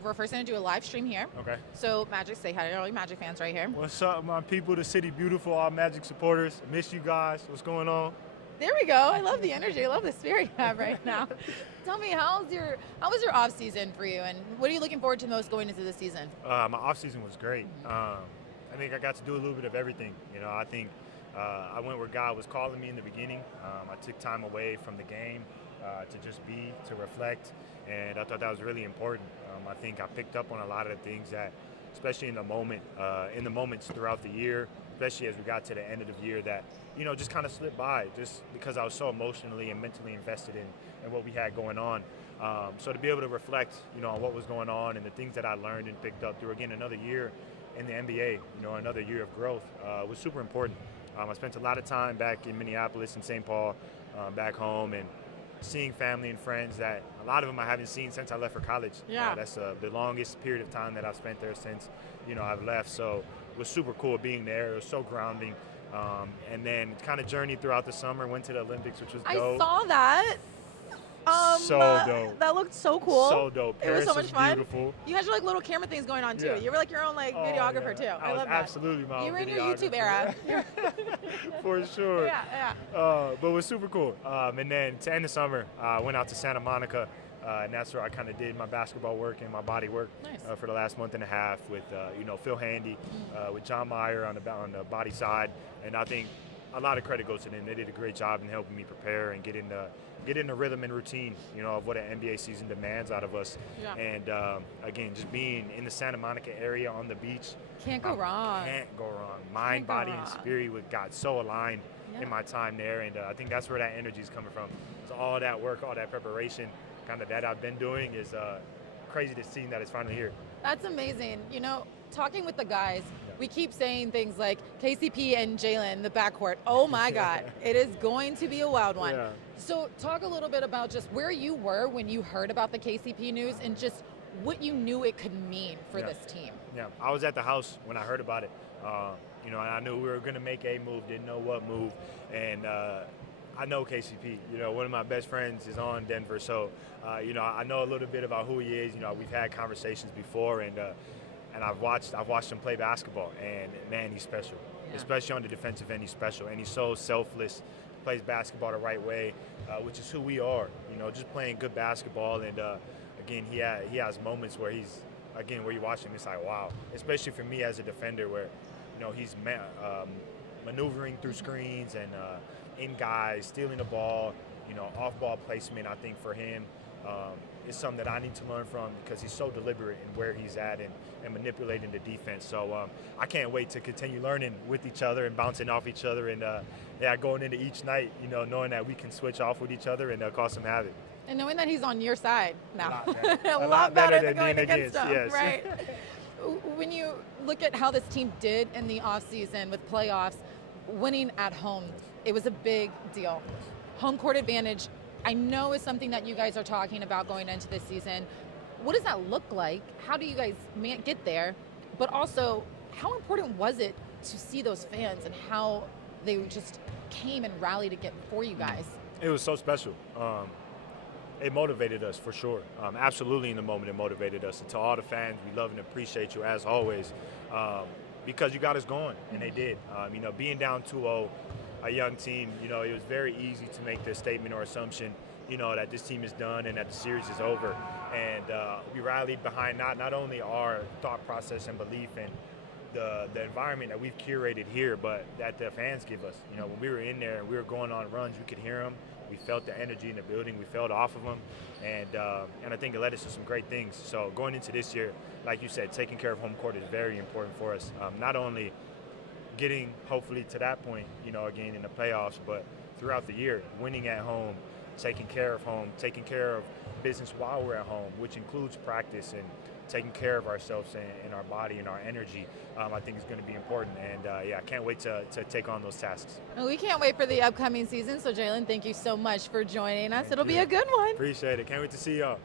We're first going to do a live stream here. Okay. So, Magic, say hi to all your Magic fans right here. What's up, my people, the city beautiful, all Magic supporters. Miss you guys. What's going on? There we go. I love the energy. I love the spirit you have right now. Tell me, how was your off season for you, and what are you looking forward to most going into the season? My off season was great. I think I got to do a little bit of everything. I think I went where God was calling me in the beginning. I took time away from the game to just be, to reflect, and I thought that was really important. I think I picked up on a lot of the things that, especially in the moments throughout the year, especially as we got to the end of the year, that just kind of slipped by, just because I was so emotionally and mentally invested in what we had going on. So to be able to reflect, on what was going on and the things that I learned and picked up through, again, another year in the NBA, another year of growth, was super important. I spent a lot of time back in Minneapolis and St. Paul, back home, and seeing family and friends that a lot of them I haven't seen since I left for college. Yeah. That's the longest period of time that I've spent there since, I've left. So it was super cool being there. It was so grounding. And then kind of journeyed throughout the summer, went to the Olympics, which was I dope. saw that. So dope. That looked so cool. So dope. It was so much fun. Beautiful. You had your like little camera things going on too. Yeah. You were like your own like videographer too. I was love that. absolutely my own You were in your videographer. YouTube era. For sure. Yeah. But it was super cool. And then to end the summer, I went out to Santa Monica, and that's where I kind of did my basketball work and my body work for the last month and a half with Phil Handy, with John Meyer on the body side, and I think a lot of credit goes to them. They did a great job in helping me prepare and get in the rhythm and routine, of what an NBA season demands out of us. Yeah. And again, just being in the Santa Monica area on the beach. Can't go wrong. Can't go wrong. Mind, Can't go body, wrong. and spirit got so aligned in my time there, and I think that's where that energy is coming from. So all that work, all that preparation, kind of that I've been doing is crazy to see that it's finally here. That's amazing. Talking with the guys, we keep saying things like KCP and Jalen, the backcourt. Oh my God, it is going to be a wild one. Yeah. So talk a little bit about just where you were when you heard about the KCP news and just what you knew it could mean for this team. Yeah, I was at the house when I heard about it. And I knew we were going to make a move, didn't know what move. And I know KCP. One of my best friends is on Denver. So, I know a little bit about who he is. We've had conversations before, and I've watched him play basketball. And, man, he's special. Yeah. Especially on the defensive end, he's special. And he's so selfless, plays basketball the right way, which is who we are, just playing good basketball. And, again, he has moments where where you watch him, it's like, wow. Especially for me as a defender where, he's maneuvering through screens and in guys, stealing the ball, off-ball placement. I think for him is something that I need to learn from because he's so deliberate in where he's at and manipulating the defense. So I can't wait to continue learning with each other and bouncing off each other and going into each night, knowing that we can switch off with each other and cause some havoc. And knowing that he's on your side now. A lot better than going being against him, yes. right? When you look at how this team did in the offseason with playoffs, winning at home, it was a big deal. Home court advantage, I know is something that you guys are talking about going into this season. What does that look like? How do you guys get there? But also, how important was it to see those fans and how they just came and rallied to get for you guys? It was so special. It motivated us for sure. Absolutely in the moment it motivated us. And to all the fans, we love and appreciate you as always because you got us going, and they did. Being down 2-0, a young team, it was very easy to make the statement or assumption, that this team is done and that the series is over. And we rallied behind not only our thought process and belief in the environment that we've curated here, but that the fans give us. When we were in there and we were going on runs, we could hear them. We felt the energy in the building. We felt off of them, and I think it led us to some great things. So going into this year, like you said, taking care of home court is very important for us. Not only getting hopefully to that point, again in the playoffs, but throughout the year, winning at home, taking care of home, taking care of business while we're at home, which includes practice and taking care of ourselves and our body and our energy, I think is going to be important. And I can't wait to take on those tasks. Well, we can't wait for the upcoming season. So Jalen, thank you so much for joining us. It'll be a good one. Appreciate it. Can't wait to see y'all.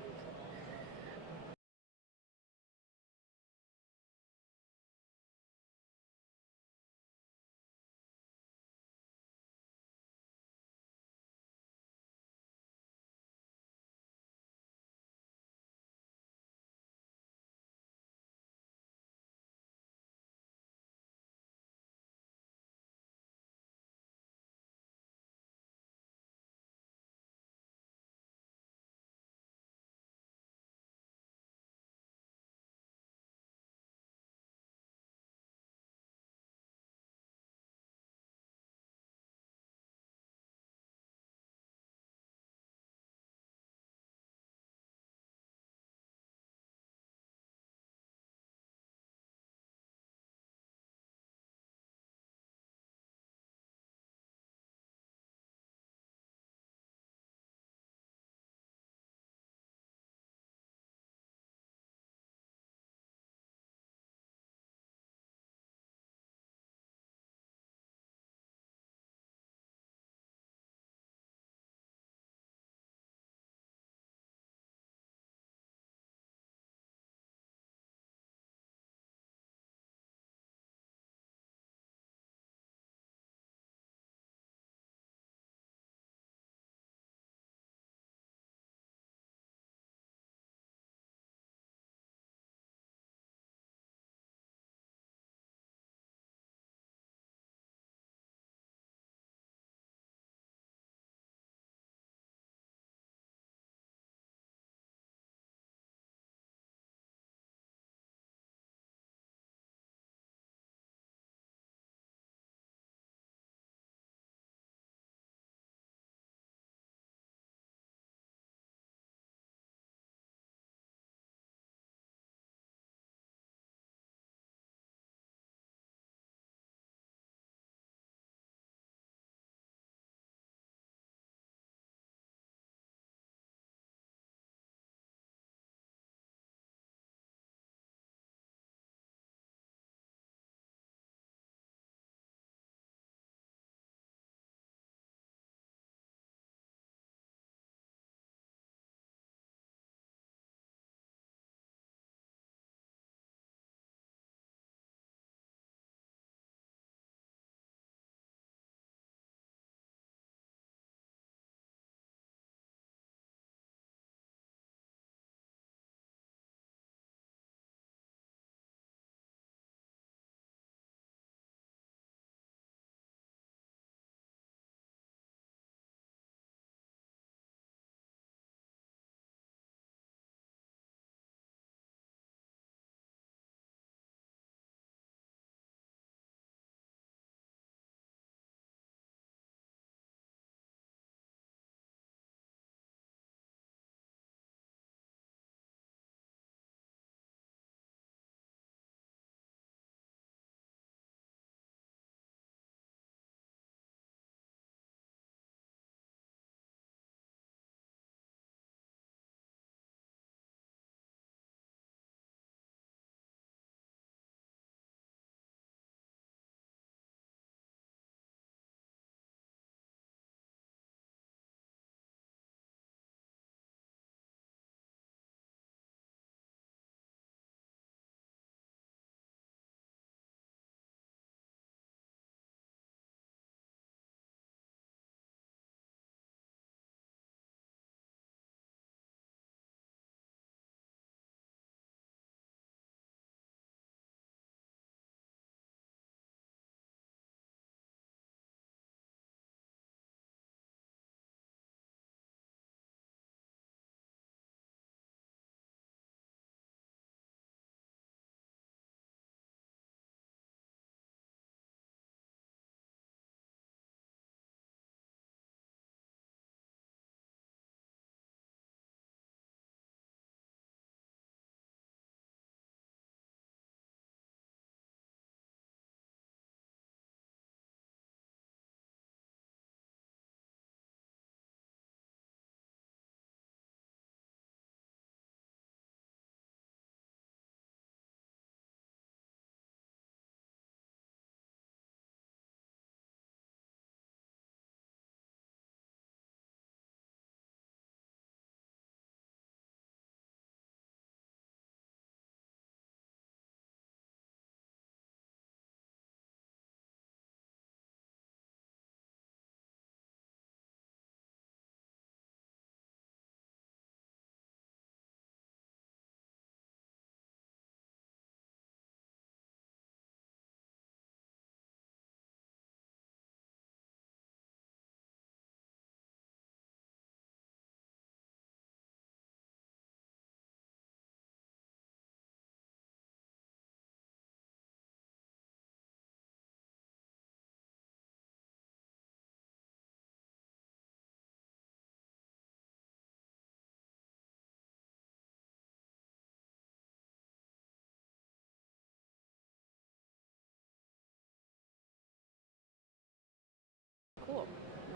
Cool.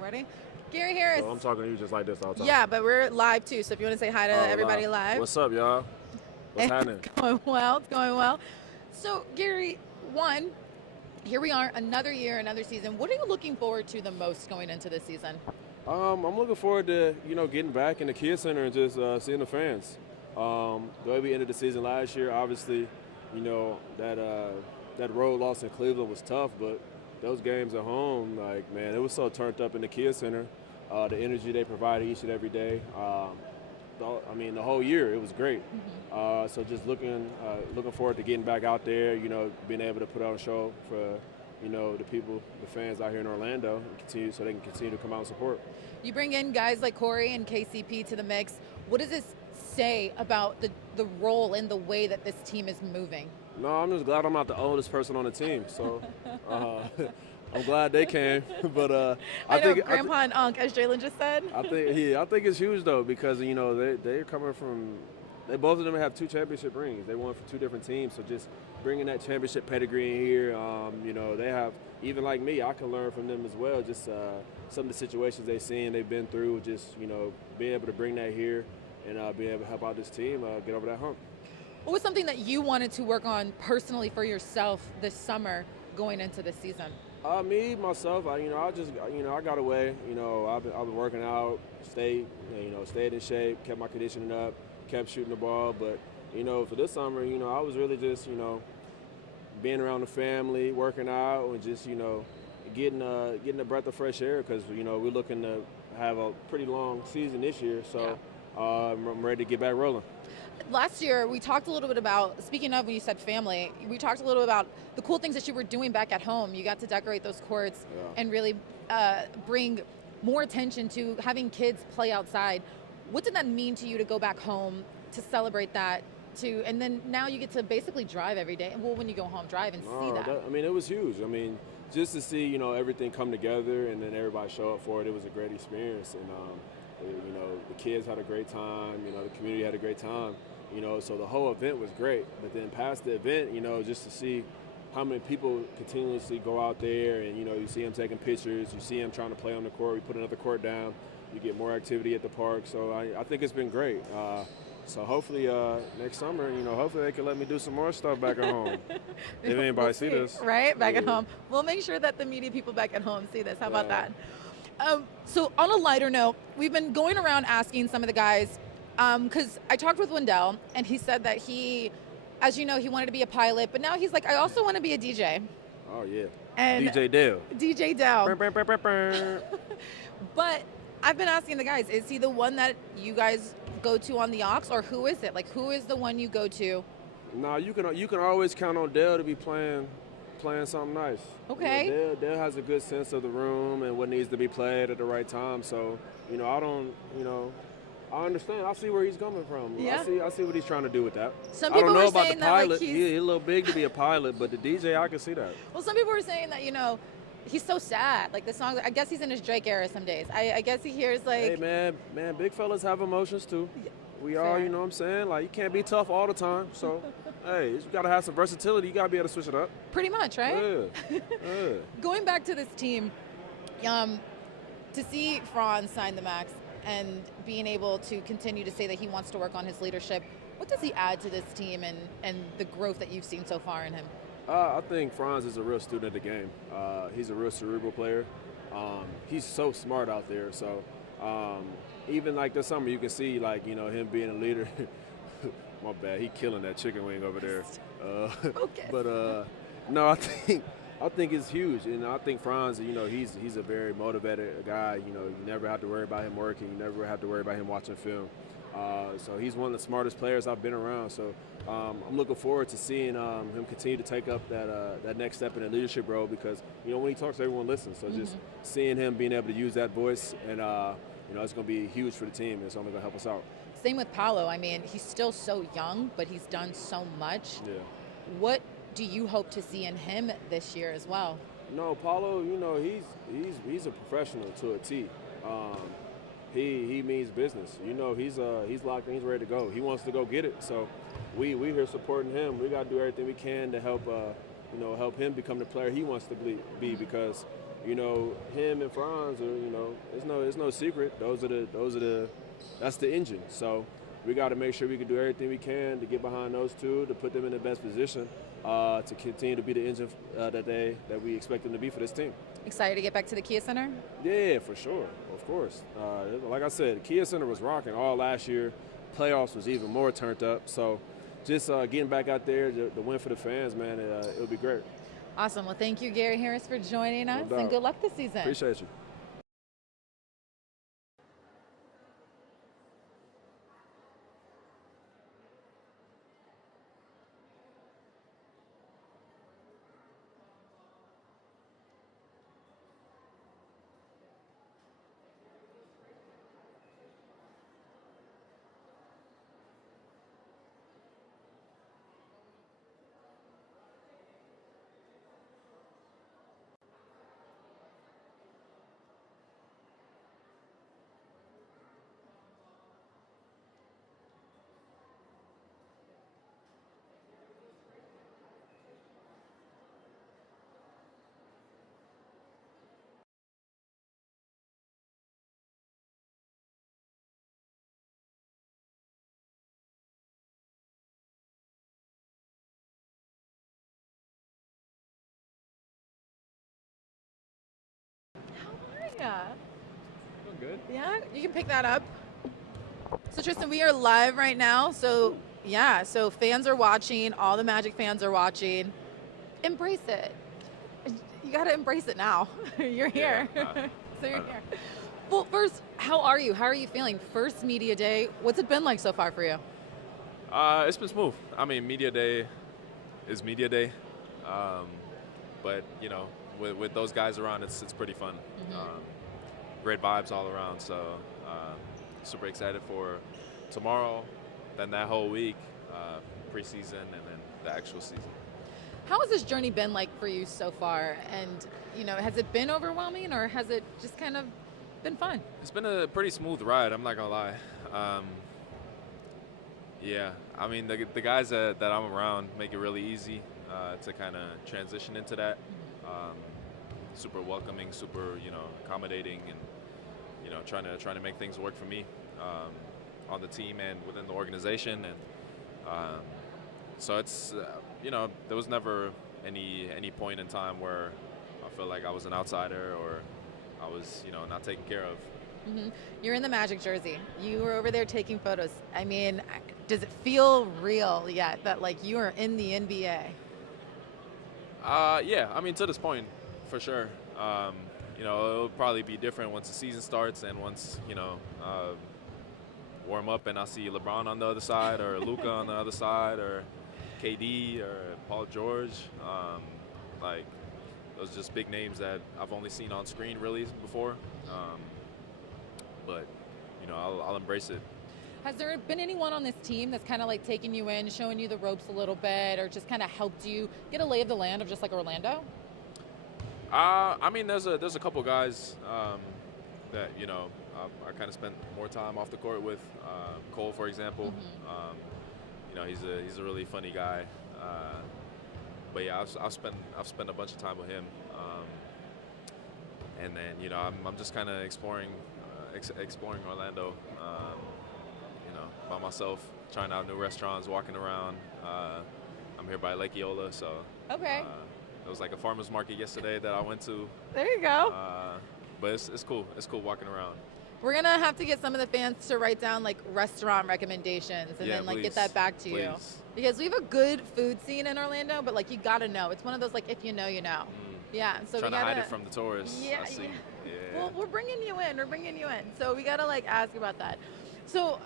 Ready? Gary Harris. So I'm talking to you just like this all the time. Yeah, but we're live too, so if you want to say hi to everybody live. What's up, y'all? What's happening? It's going well. It's going well. So, Gary, here we are, another year, another season. What are you looking forward to the most going into this season? I'm looking forward to, getting back in the Kia Center and just seeing the fans. The way we ended the season last year, obviously, that road loss in Cleveland was tough, but those games at home, it was so turned up in the Kia Center. The energy they provided each and every day. The whole year, it was great. Mm-hmm. So just looking forward to getting back out there, being able to put on a show for, the people, the fans out here in Orlando, and so they can continue to come out and support. You bring in guys like Cory and KCP to the mix. What does this say about the role and the way that this team is moving? No, I'm just glad I'm not the oldest person on the team. So I'm glad they came. But I know, Grandpa and Unc, as Jalen just said. I think it's huge though, because they're coming from. Both of them have 2 championship rings. They won for 2 different teams. So just bringing that championship pedigree in here, they have, even like me, I can learn from them as well. Just some of the situations they've been through, just, being able to bring that here and being able to help out this team get over that hump. What was something that you wanted to work on personally for yourself this summer going into this season? Myself, I got away. I've been working out, stayed in shape, kept my conditioning up, kept shooting the ball. But, for this summer, I was really just, being around the family, working out, and just, getting a breath of fresh air, because, we're looking to have a pretty long season this year. So I'm ready to get back rolling. Last year, we talked a little bit about, speaking of when you said family, we talked a little bit about the cool things that you were doing back at home. You got to decorate those courts and really bring more attention to having kids play outside. What did that mean to you to go back home to celebrate that? And then now you get to basically drive every day. Well, when you go home, drive and see that. It was huge. Just to see, everything come together and then everybody show up for it, it was a great experience. And, the kids had a great time, the community had a great time, so the whole event was great. But then past the event, just to see how many people continuously go out there and, you see them taking pictures, you see them trying to play on the court, we put another court down, you get more activity at the park. So I think it's been great. So hopefully next summer, hopefully they can let me do some more stuff back at home. If anybody see this. Right, back at home. We'll make sure that the media people back at home see this. How about that? So on a lighter note, we've been going around asking some of the guys, because I talked with Wendell, and he said that he, as you know, he wanted to be a pilot, but now he's like, I also want to be a DJ. Oh, yeah. And DJ Dale. DJ Dale. But I've been asking the guys, is he the one that you guys go to on the aux, or who is it? Like, who is the one you go to? No, you can always count on Dale to be playing something nice. Okay. Dale has a good sense of the room and what needs to be played at the right time. So, I understand. I see where he's coming from. Yeah. I see what he's trying to do with that. Some people I don't know were about saying the pilot. that, like, he's a little big to be a pilot, but the DJ, I can see that. Well, some people were saying that, he's so sad. Like, the song, I guess he's in his Drake era some days. I guess he hears, like... Hey, man, big fellas have emotions, too. We all, you know what I'm saying? Like, you can't be tough all the time. So, hey, you got to have some versatility. You got to be able to switch it up. Pretty much, right? Yeah. Going back to this team, to see Franz sign the max and being able to continue to say that he wants to work on his leadership, what does he add to this team and the growth that you've seen so far in him? I think Franz is a real student of the game. He's a real cerebral player. He's so smart out there. So even like this summer, you can see him being a leader. My bad, he killing that chicken wing over there. But no, I think it's huge, and I think Franz, he's a very motivated guy. You never have to worry about him working. You never have to worry about him watching film. So he's one of the smartest players I've been around. So I'm looking forward to seeing him continue to take up that next step in the leadership role, because when he talks, everyone listens. So just seeing him being able to use that voice, and it's going to be huge for the team. It's only going to help us out. Same with Paolo. He's still so young, but he's done so much. Yeah. What do you hope to see in him this year as well? No, Paolo, he's a professional to a T. He means business. He's locked in. He's ready to go. He wants to go get it. So we here supporting him. We got to do everything we can to help help him become the player he wants to be, because him and Franz are, it's no secret. That's the engine. So we got to make sure we can do everything we can to get behind those two, to put them in the best position, to continue to be the engine that we expect them to be for this team. Excited to get back to the Kia Center? Yeah, for sure, of course. Like I said, Kia Center was rocking all last year. Playoffs was even more turned up. So just getting back out there, the win for the fans, man, it'll be great. Awesome. Well, thank you, Gary Harris, for joining us, No doubt. and good luck this season. Appreciate you. Yeah. Doing good. Yeah, you can pick that up. So Tristan, we are live right now. So yeah, so fans are watching. All the Magic fans are watching. Embrace it. You got to embrace it now. You're here. So you're here. Well, first, how are you? How are you feeling? First media day. What's it been like so far for you? It's been smooth. I mean, media day is media day, but with those guys around, it's pretty fun. Great vibes all around. So super excited for tomorrow, then that whole week, preseason, and then the actual season. How has this journey been like for you so far? And has it been overwhelming, or has it just kind of been fun? It's been a pretty smooth ride. I'm not gonna lie. Yeah, I mean the guys that I'm around make it really easy to kind of transition into that. Super welcoming, super accommodating, and trying to make things work for me on the team and within the organization. And so it's there was never any point in time where I felt like I was an outsider or I was not taken care of. You're in the Magic jersey. You were over there taking photos. I mean, does it feel real yet that like you are in the NBA? Yeah, I mean to this point, for sure. It'll probably be different once the season starts and once warm up and I see LeBron on the other side or Luka on the other side or KD or Paul George. Like those are just big names that I've only seen on screen really before. But I'll embrace it. Has there been anyone on this team that's kind of like taking you in, showing you the ropes a little bit, or just kind of helped you get a lay of the land of just like Orlando? I mean, there's a couple guys that I kind of spent more time off the court with. Cole, for example. He's a really funny guy. But yeah, I've spent a bunch of time with him. And then I'm just kind of exploring Orlando. By myself, trying out new restaurants, walking around. I'm here by Lake Eola, so. Okay. It was like a farmer's market yesterday that I went to. There you go. But it's cool. It's cool walking around. We're going to have to get some of the fans to write down like restaurant recommendations and then like get that back to you. Because we have a good food scene in Orlando, but like you got to know. It's one of those like if you know, you know. Yeah. So trying to hide it from the tourists. Yeah. Well, we're bringing you in. We're bringing you in. So we got to like ask about that. So,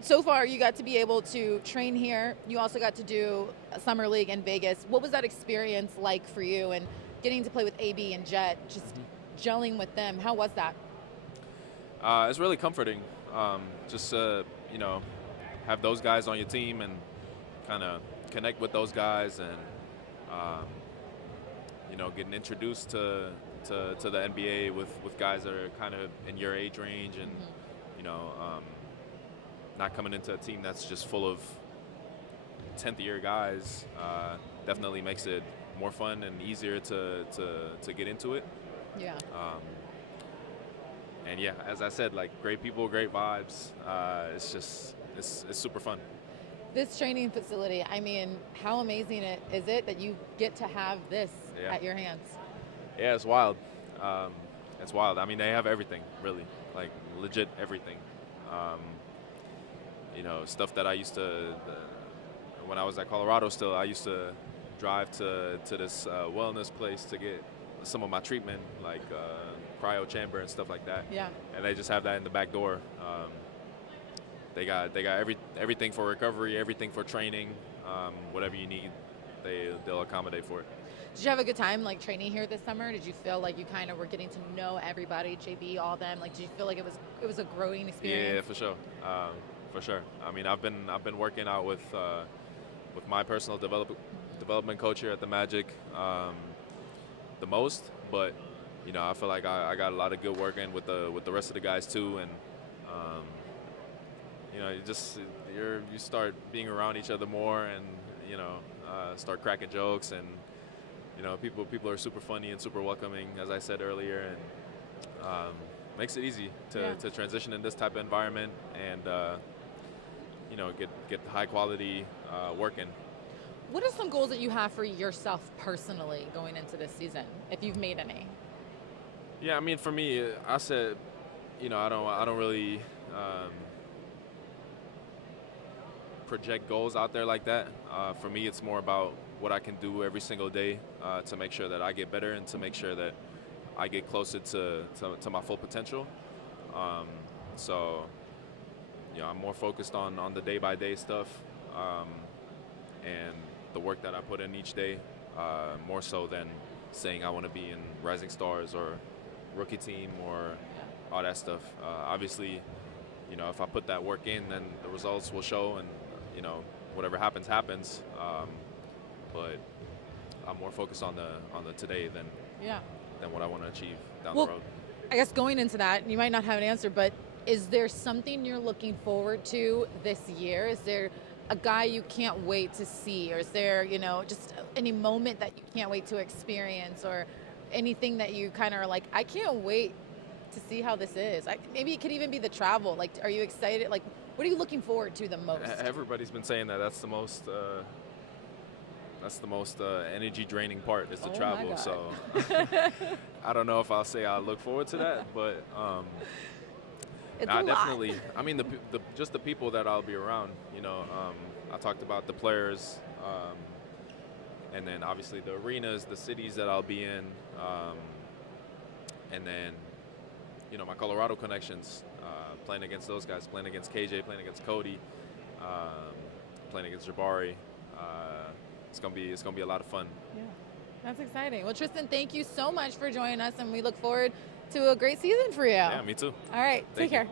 so far you got to be able to train here. You also got to do a summer league in Vegas. What was that experience like for you and getting to play with AB and Jet, just gelling with them? How was that? It's really comforting. Just have those guys on your team and kind of connect with those guys and getting introduced to the NBA with guys that are kind of in your age range and not coming into a team that's just full of 10th year guys definitely makes it more fun and easier to get into it. Yeah. And yeah, as I said, like great people, great vibes. It's just it's super fun. This training facility, I mean, how amazing is it that you get to have this at your hands? Yeah, it's wild. It's wild. I mean, they have everything, really, like legit everything. You know, stuff that I used to, when I was at Colorado still, I used to drive to this wellness place to get some of my treatment, like cryo chamber and stuff like that. Yeah. And they just have that in the back door. They got everything for recovery, everything for training, whatever you need, they'll accommodate for it. Did you have a good time like training here this summer? Did you feel like you kind of were getting to know everybody, JB, all them? Like, did you feel like it was a growing experience? Yeah, for sure. For sure. I mean, I've been working out with my personal development coach here at the Magic the most, but you know, I feel like I got a lot of good work in with the rest of the guys too, and you know, you start being around each other more, and you know, start cracking jokes, and you know, people are super funny and super welcoming, as I said earlier, and makes it easy to transition in this type of environment and you know, get high quality work in. What are some goals that you have for yourself personally going into this season, if you've made any? Yeah, I mean, for me, I said, you know, I don't really project goals out there like that. For me, it's more about what I can do every single day to make sure that I get better and to make sure that I get closer to my full potential. So, you know, I'm more focused on the day-by-day stuff and the work that I put in each day, more so than saying I want to be in Rising Stars or rookie team or all that stuff. Obviously, you know, if I put that work in, then the results will show, and you know, whatever happens. But I'm more focused on the today than what I want to achieve down the road. I guess going into that, you might not have an answer, but is there something you're looking forward to this year? Is there a guy you can't wait to see, or is there, you know, just any moment that you can't wait to experience, or anything that you kind of are like, I can't wait to see how this is? Maybe it could even be the travel. Like, are you excited? Like, what are you looking forward to the most? Everybody's been saying that. That's the most energy draining part is the travel. So I don't know if I'll say I look forward to that, but definitely. I mean, just the people that I'll be around. You know, I talked about the players, and then obviously the arenas, the cities that I'll be in, and then, you know, my Colorado connections, playing against those guys, playing against KJ, playing against Cody, playing against Jabari. It's gonna be a lot of fun. Yeah, that's exciting. Well, Tristan, thank you so much for joining us, and we look forward to a great season for you. Yeah, me too. All right, take care.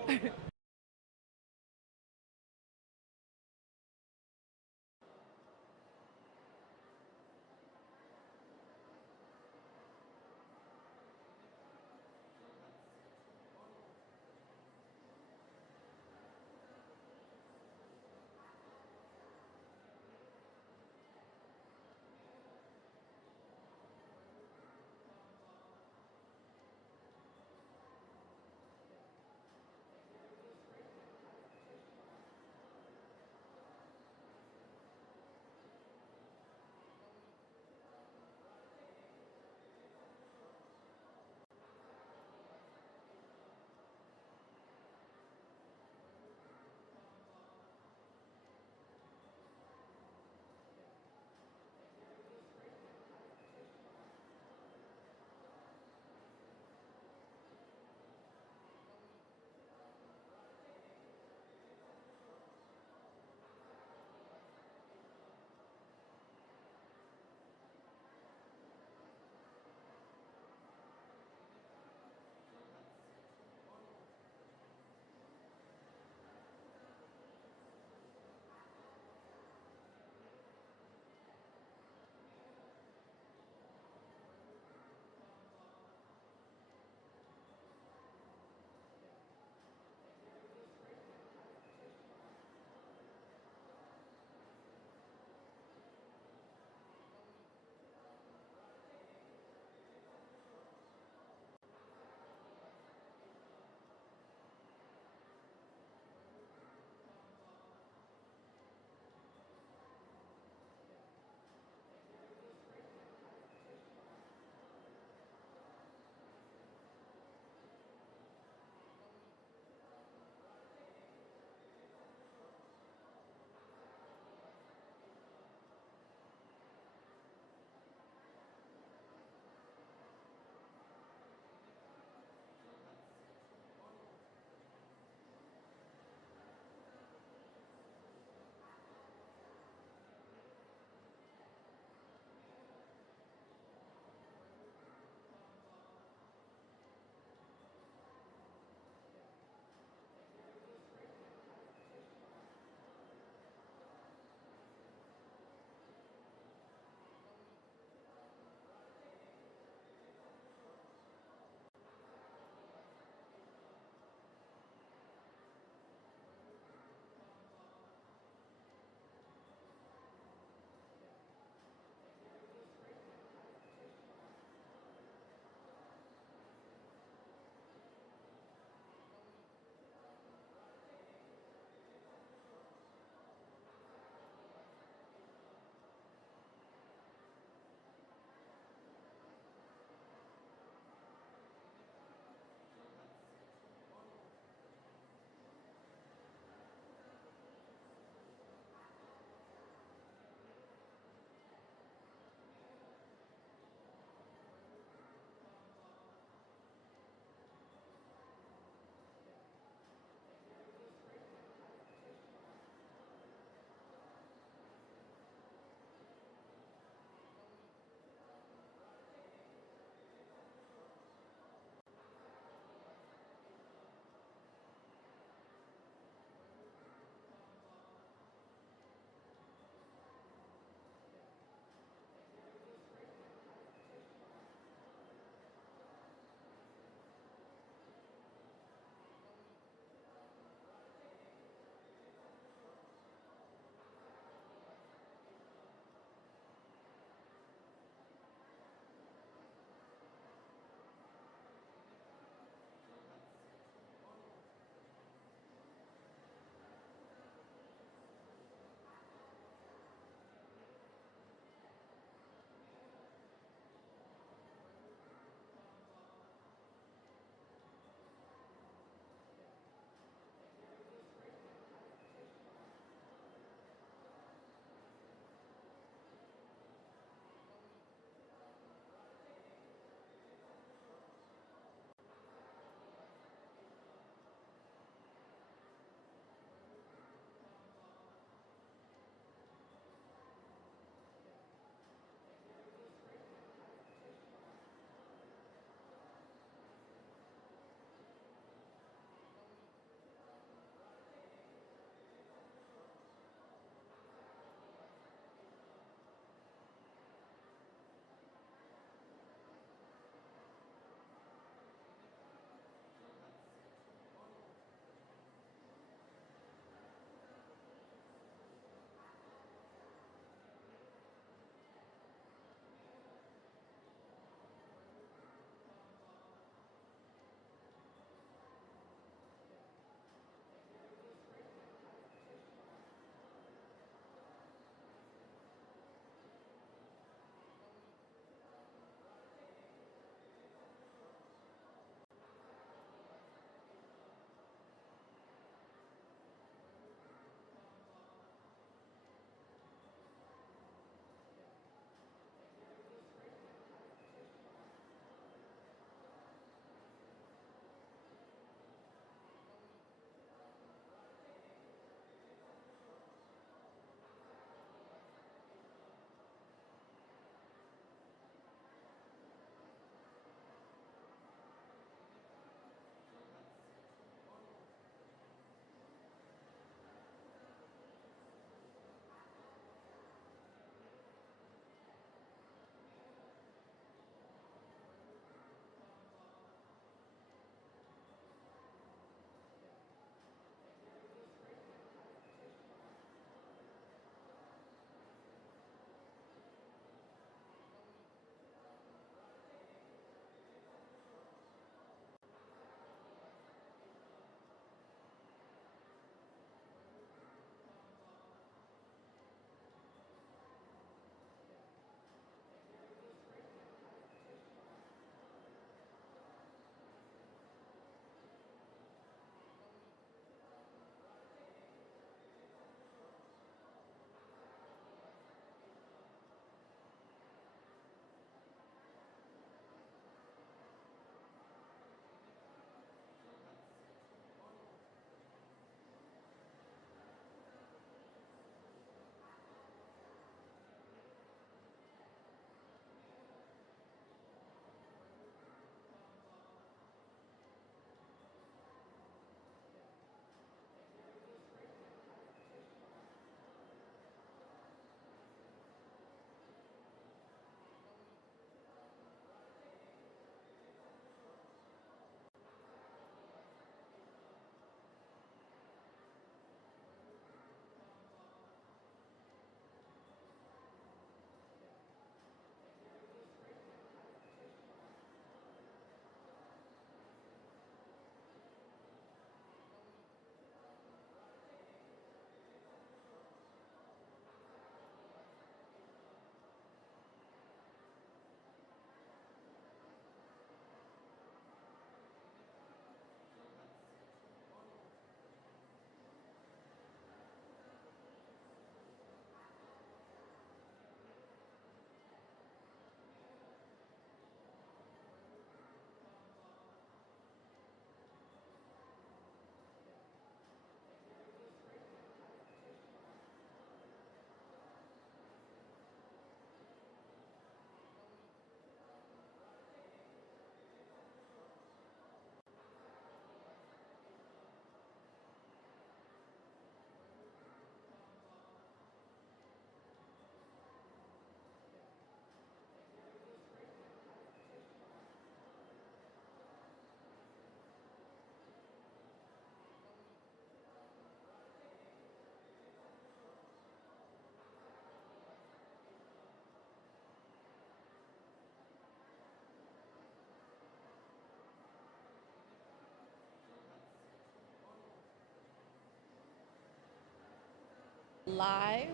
Live.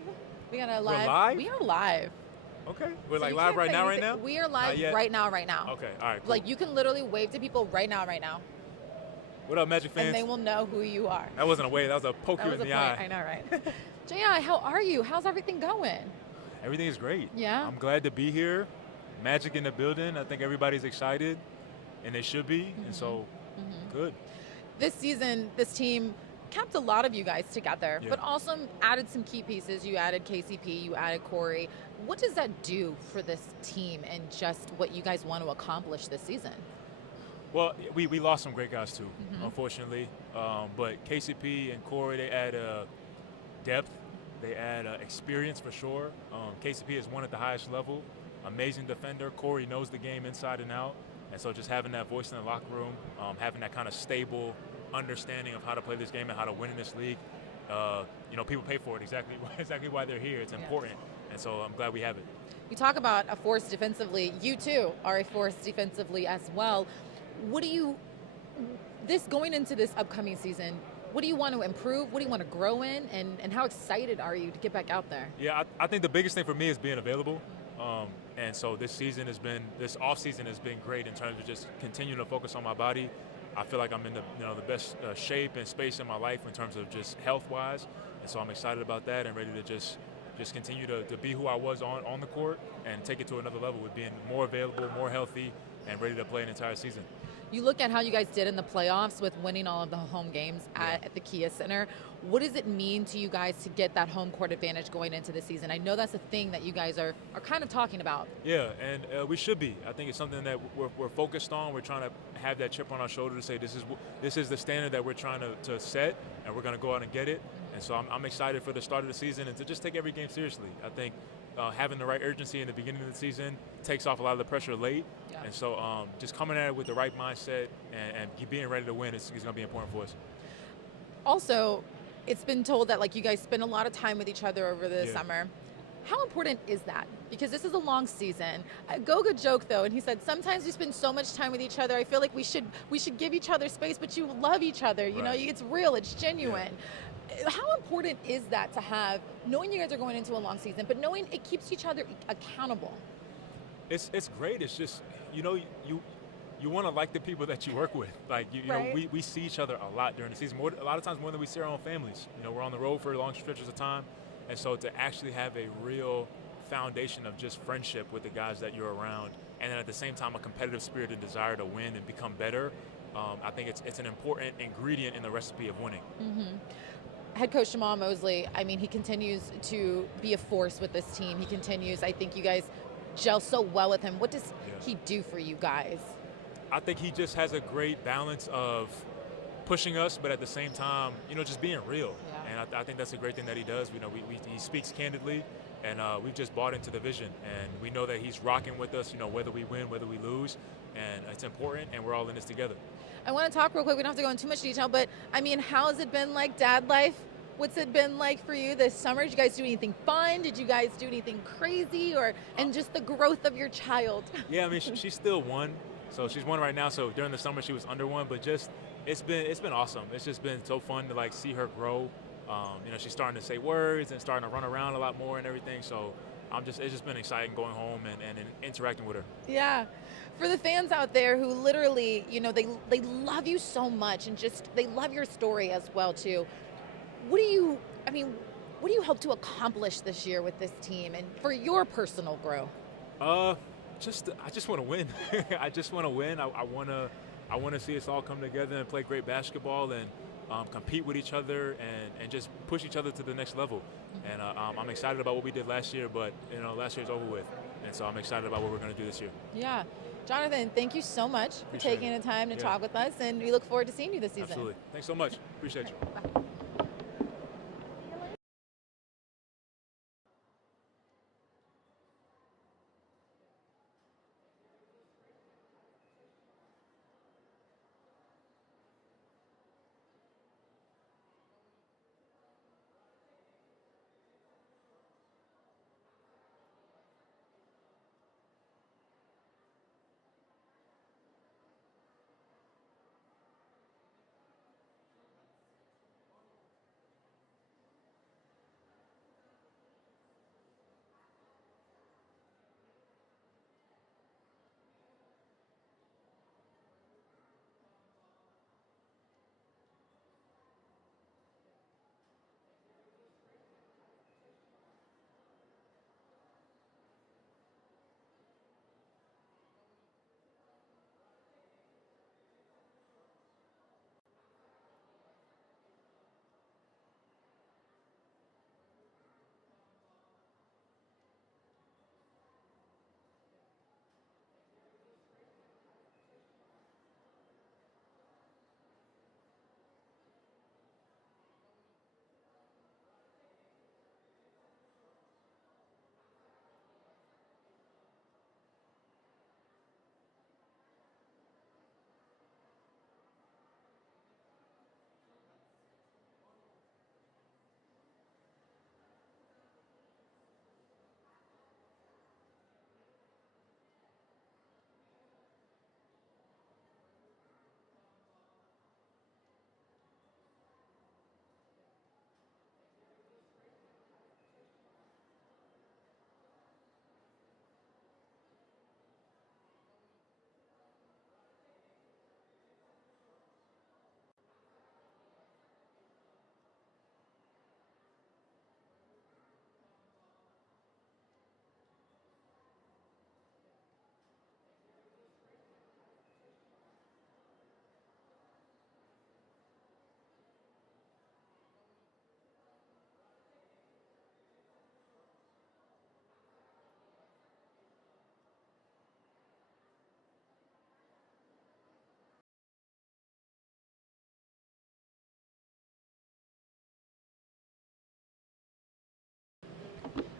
We got a We're live. live? We are live. Okay. We're So like you live can't right say now, anything. We are live yet? right now, right now. Okay. All right. Cool. Like you can literally wave to people right now, right now, What up, Magic fans? and they will know who you are. That wasn't a wave. That was a poke That you was in a the point. eye. I know, right? J.I., how are you? How's everything going? Everything is great. Yeah? I'm glad to be here. Magic in the building. I think everybody's excited, and they should be. And so, good. This season, this team kept a lot of you guys together, Yeah. but also added some key pieces. You added KCP, you added Cory. What does that do for this team and just what you guys want to accomplish this season? Well, we lost some great guys too, unfortunately. But KCP and Cory, they add depth. They add experience for sure. KCP is one at the highest level. Amazing defender. Cory knows the game inside and out. And so just having that voice in the locker room, having that kind of stable understanding of how to play this game and how to win in this league, people pay for it exactly why they're here. It's important. And so I'm glad we have it. You talk about a force defensively. You too are a force defensively as well. Going into this upcoming season, what do you want to improve? What do you want to grow in? And how excited are you to get back out there? Yeah, I think the biggest thing for me is being available. And so this off season has been great in terms of just continuing to focus on my body. I feel like I'm in the best shape and space in my life in terms of just health-wise. And so I'm excited about that and ready to just continue to be who I was on the court and take it to another level with being more available, more healthy, and ready to play an entire season. You look at how you guys did in the playoffs with winning all of the home games at the Kia Center. What does it mean to you guys to get that home court advantage going into the season? I know that's a thing that you guys are kind of talking about. Yeah, and we should be. I think it's something that we're focused on. We're trying to have that chip on our shoulder to say this is the standard that we're trying to set, and we're going to go out and get it. And so I'm excited for the start of the season and to just take every game seriously. I think having the right urgency in the beginning of the season takes off a lot of the pressure late. Yeah. And so just coming at it with the right mindset and being ready to win is going to be important for us. Also, it's been told that you guys spend a lot of time with each other over the summer. How important is that? Because this is a long season. Goga joked though, and he said sometimes we spend so much time with each other. I feel like we should give each other space, but you love each other. You know, it's real, it's genuine. Yeah. How important is that to have, knowing you guys are going into a long season, but knowing it keeps each other accountable? It's great. It's just you want to like the people that you work with. We see each other a lot during the season. A lot of times more than we see our own families. We're on the road for long stretches of time. And so to actually have a real foundation of just friendship with the guys that you're around, and then at the same time a competitive spirit and desire to win and become better, I think it's an important ingredient in the recipe of winning. Head coach Jamahl Mosley, he continues to be a force with this team. He continues, I think you guys gel so well with him. What does he do for you guys? I think he just has a great balance of pushing us, but at the same time, just being real. Yeah. And I think that's a great thing that he does. He speaks candidly, and we've just bought into the vision. And we know that he's rocking with us, whether we win, whether we lose. And it's important, and we're all in this together. I want to talk real quick. We don't have to go into too much detail, but, how has it been like dad life? What's it been like for you this summer? Did you guys do anything fun? Did you guys do anything crazy? And just the growth of your child? Yeah, she's still one. So she's one right now. So during the summer, she was under one. But just it's been awesome. It's just been so fun to see her grow. She's starting to say words and starting to run around a lot more and everything. So it's just been exciting going home and interacting with her. Yeah. For the fans out there who literally, they love you so much and just they love your story as well too. What do you hope to accomplish this year with this team and for your personal growth? I just want to win. I just want to win. I want to see us all come together and play great basketball and compete with each other and just push each other to the next level. And I'm excited about what we did last year, but last year's over with. And so I'm excited about what we're going to do this year. Yeah. Jonathan, thank you so much for taking the time to talk with us, and we look forward to seeing you this season. Absolutely. Thanks so much. Appreciate you. Bye.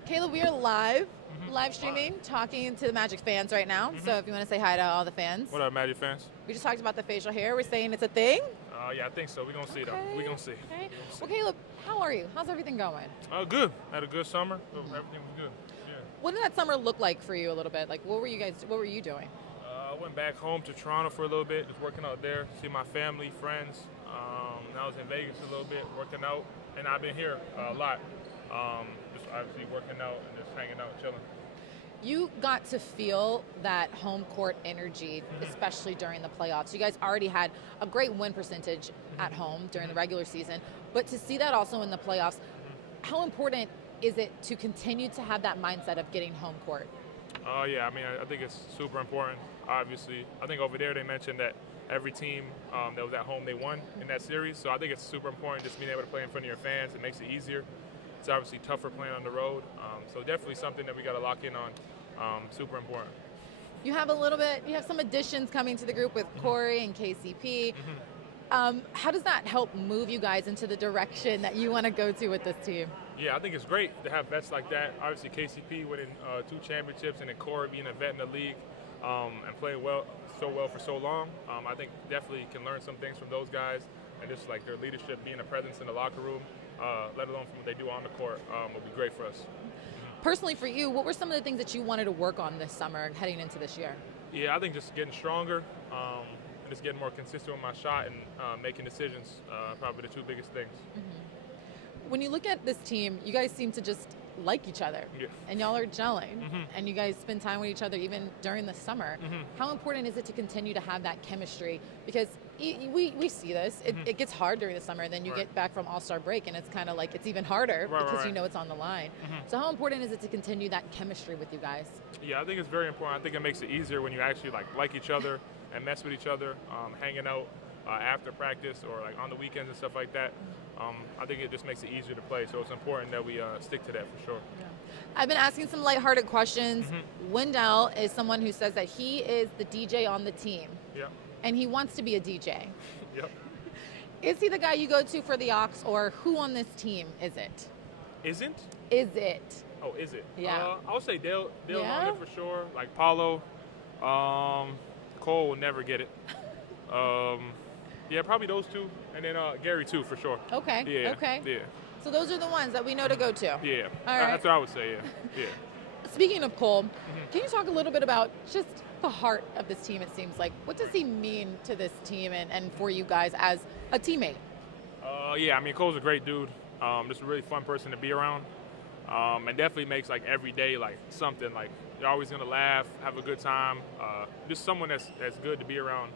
Caleb, we are live streaming, talking to the Magic fans right now. So if you want to say hi to all the fans. What up, Magic fans? We just talked about the facial hair. We're saying it's a thing. Yeah, I think so. We're going to see, though. We're going to see. Okay. Well, Caleb, how are you? How's everything going? Good. Had a good summer. Everything was good. Yeah. What did that summer look like for you a little bit? Like, what were you doing? I went back home to Toronto for a little bit, just working out there, see my family, friends. And I was in Vegas a little bit, working out. And I've been here a lot. Just obviously working out and just hanging out, chilling. You got to feel that home court energy, especially during the playoffs. You guys already had a great win percentage at home during the regular season, but to see that also in the playoffs, how important is it to continue to have that mindset of getting home court? Yeah, I mean, I think it's super important. Obviously, I think over there they mentioned that every team that was at home, they won in that series. So I think it's super important just being able to play in front of your fans. It makes it easier. It's obviously tougher playing on the road. So definitely something that we got to lock in on. Super important. You have some additions coming to the group with Cory and KCP. How does that help move you guys into the direction that you want to go to with this team? Yeah, I think it's great to have vets like that. Obviously, KCP winning 2 championships, and then Cory being a vet in the league and playing so well for so long. I think definitely can learn some things from those guys, and just like their leadership, being a presence in the locker room, let alone from what they do on the court, will be great for us. Personally for you, what were some of the things that you wanted to work on this summer heading into this year? Yeah, I think just getting stronger, and just getting more consistent with my shot and making decisions, probably the 2 biggest things. When you look at this team, you guys seem to just like each other, and y'all are gelling, and you guys spend time with each other even during the summer. How important is it to continue to have that chemistry? Because we see this. It gets hard during the summer, and then you get back from All-Star break, and it's kind of like it's even harder because you know it's on the line. So how important is it to continue that chemistry with you guys? Yeah, I think it's very important. I think it makes it easier when you actually like each other and mess with each other, hanging out after practice or like on the weekends and stuff like that. I think it just makes it easier to play, so it's important that we stick to that for sure. Yeah. I've been asking some lighthearted questions. Wendell is someone who says that he is the DJ on the team. Yeah. And he wants to be a DJ. Yep. Is he the guy you go to for the aux, or who on this team is it? Isn't? Is it? Oh, is it? Yeah. I would say Dale's on it for sure. Like Paolo, Cole will never get it. Yeah, probably those 2, and then Gary too for sure. Okay. Yeah. Okay. Yeah. So those are the ones that we know to go to. Yeah. All right. That's what I would say. Yeah. Speaking of Cole, can you talk a little bit about just the heart of this team? It seems like, what does he mean to this team and for you guys as a teammate? Yeah, I mean, Cole's a great dude. Just a really fun person to be around. And definitely makes like every day like something. Like you're always gonna laugh, have a good time. Just someone that's good to be around.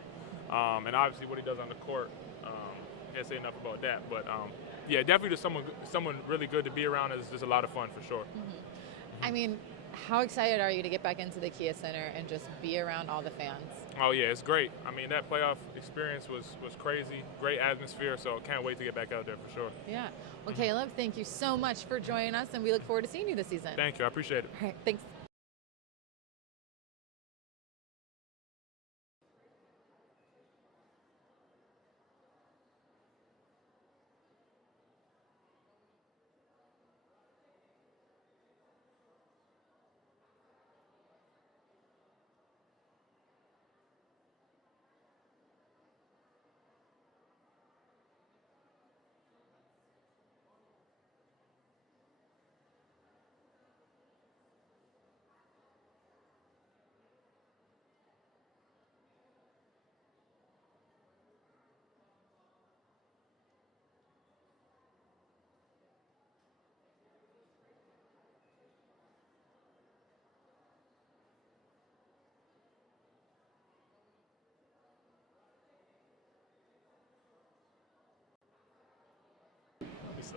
And obviously what he does on the court, can't say enough about that. But yeah, definitely just someone really good to be around. Is just a lot of fun for sure. I mean, how excited are you to get back into the Kia Center and just be around all the fans? Oh yeah, it's great. I mean, that playoff experience was crazy. Great atmosphere, so can't wait to get back out there for sure. Yeah. Well, Caleb, thank you so much for joining us, and we look forward to seeing you this season. Thank you. I appreciate it. All right, thanks.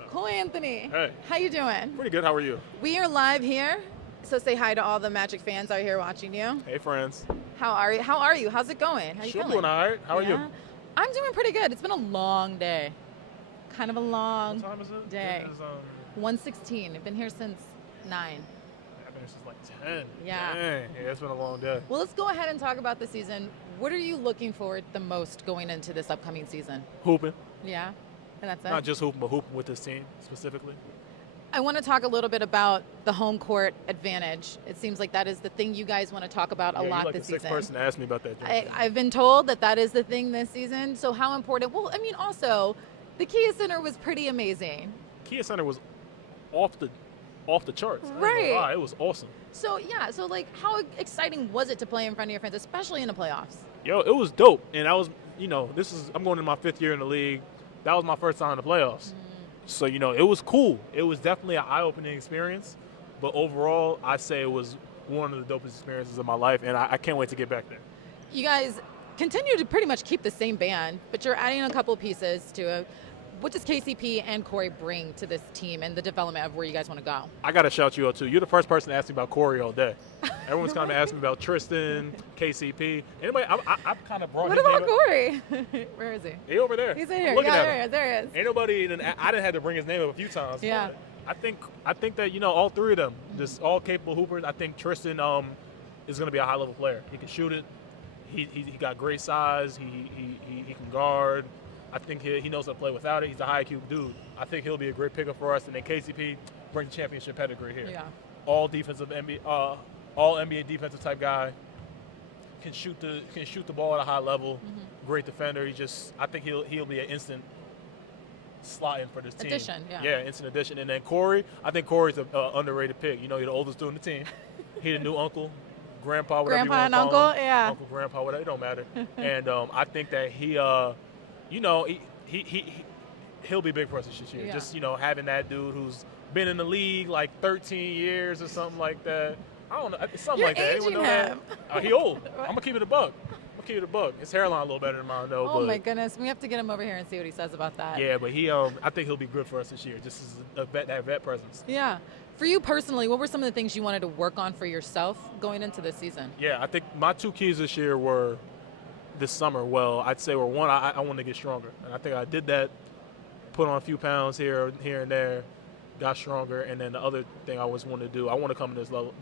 Cole Anthony. Hey. How you doing? Pretty good. How are you? We are live here, so say hi to all the Magic fans out here watching you. Hey, friends. How are you? How are you? How's it going? How you Sure, feeling? doing all right. How are you? I'm doing pretty good. It's been a long day. Kind of a long What time is it? day. It is, 1:16. I've been here since 9. I've been here since like 10. Yeah. Dang. Yeah, it's been a long day. Well, let's go ahead and talk about the season. What are you looking forward the most going into this upcoming season? Hooping. Yeah? And that's it? Not just hooping, but hooping with this team specifically. I want to talk a little bit about the home court advantage. It seems like that is the thing you guys want to talk about a lot this season. You're like the sixth person to ask me about that. I've been told that is the thing this season. So how important? Well, I mean, also, the Kia Center was pretty amazing. Kia Center was off the charts. Right. It was awesome. So yeah, so like, how exciting was it to play in front of your fans, especially in the playoffs? Yo, it was dope, and I was, I'm going into my 5th year in the league. That was my first time in the playoffs. So, it was cool. It was definitely an eye-opening experience. But overall, I say it was one of the dopest experiences of my life, and I can't wait to get back there. You guys continue to pretty much keep the same band, but you're adding a couple pieces to it. What does KCP and Cory bring to this team and the development of where you guys want to go? I got to shout you out, too. You're the first person to ask me about Cory all day. Everyone's kind of asking me about Tristan, KCP. Anybody, I've kind of brought What his about name Cory? Where is he? He over there. He's in here. Looking at Yeah, him. there he is. Ain't nobody, I didn't have to bring his name up a few times. Yeah. I think that, all three of them, just all capable hoopers. I think Tristan is going to be a high-level player. He can shoot it. He got great size. He can guard. I think he knows how to play without it. He's a high IQ dude. I think he'll be a great pickup for us. And then KCP brings championship pedigree here. Yeah. All NBA defensive type guy. Can shoot the ball at a high level. Great defender. I think he'll be an instant slot in for this team. Addition, yeah. Yeah, instant addition. And then Cory, I think Cory's an underrated pick. He's the oldest dude on the team. He's the new uncle, grandpa, whatever Grandpa you and want to call uncle, him. yeah. Uncle, grandpa, whatever, it don't matter. And I think that he'll be big for us this year. Yeah. Just, having that dude who's been in the league like 13 years or something like that. I don't know. It's something You're like that. Anyone aging know that? him. He old. I'm going to keep it a buck. His hairline a little better than mine, though. Oh, but my goodness. We have to get him over here and see what he says about that. yeah, but I think he'll be good for us this year, just as that vet presence. Yeah. For you personally, what were some of the things you wanted to work on for yourself going into this season? Yeah, I think my 2 keys this year were this summer. Well, I'd say were one, I wanted to get stronger. And I think I did that, put on a few pounds here and there, got stronger. And then the other thing I always wanted to do, I want to come to this level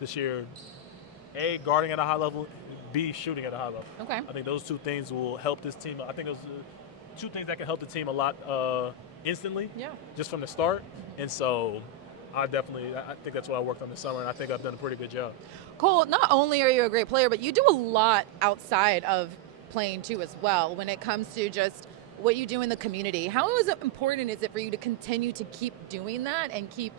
this year, A, guarding at a high level, B, shooting at a high level. Okay. I think those 2 things will help this team. I think those are 2 things that can help the team a lot instantly, just from the start. And so I think that's what I worked on this summer, and I think I've done a pretty good job. Cole, not only are you a great player, but you do a lot outside of playing too as well when it comes to just what you do in the community. How important is it for you to continue to keep doing that and keep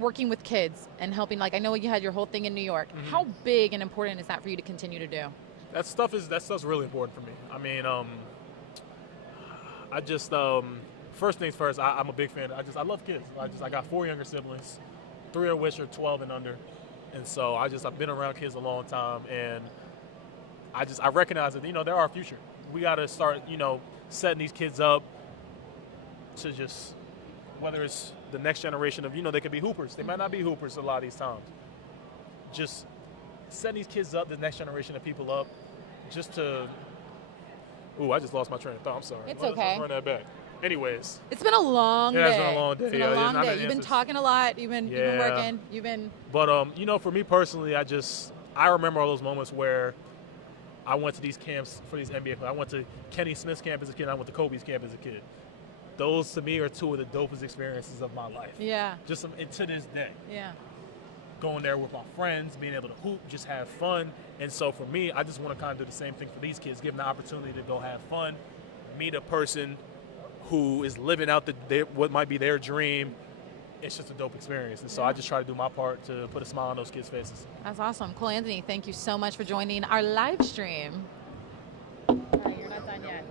working with kids and helping? I know you had your whole thing in New York. How big and important is that for you to continue to do? That stuff's really important for me. I mean, I just first things first. I'm a big fan. I love kids. I got 4 younger siblings, 3 of which are 12 and under, and so I've been around kids a long time, and I recognize that they're our future. We got to start setting these kids up to just, whether it's the next generation of they could be hoopers. They might not be hoopers a lot of these times. Just setting these kids up, the next generation of people up, just to. Ooh, I just lost my train of thought. I'm sorry. It's okay. Let's run that back. Anyways. It's been a long day. It's been a long day. It's been a long day. You've been talking a lot. You've been working. You've been. But for me personally, I remember all those moments where I went to these camps for these NBA players. I went to Kenny Smith's camp as a kid. And I went to Kobe's camp as a kid. Those to me are 2 of the dopest experiences of my life. Yeah. Just to this day. Yeah. Going there with my friends, being able to hoop, just have fun. And so for me, I just want to kind of do the same thing for these kids, give them the opportunity to go have fun, meet a person who is living out what might be their dream. It's just a dope experience. And so I just try to do my part to put a smile on those kids' faces. That's awesome. Cole Anthony, thank you so much for joining our live stream. All right, you're not done yet.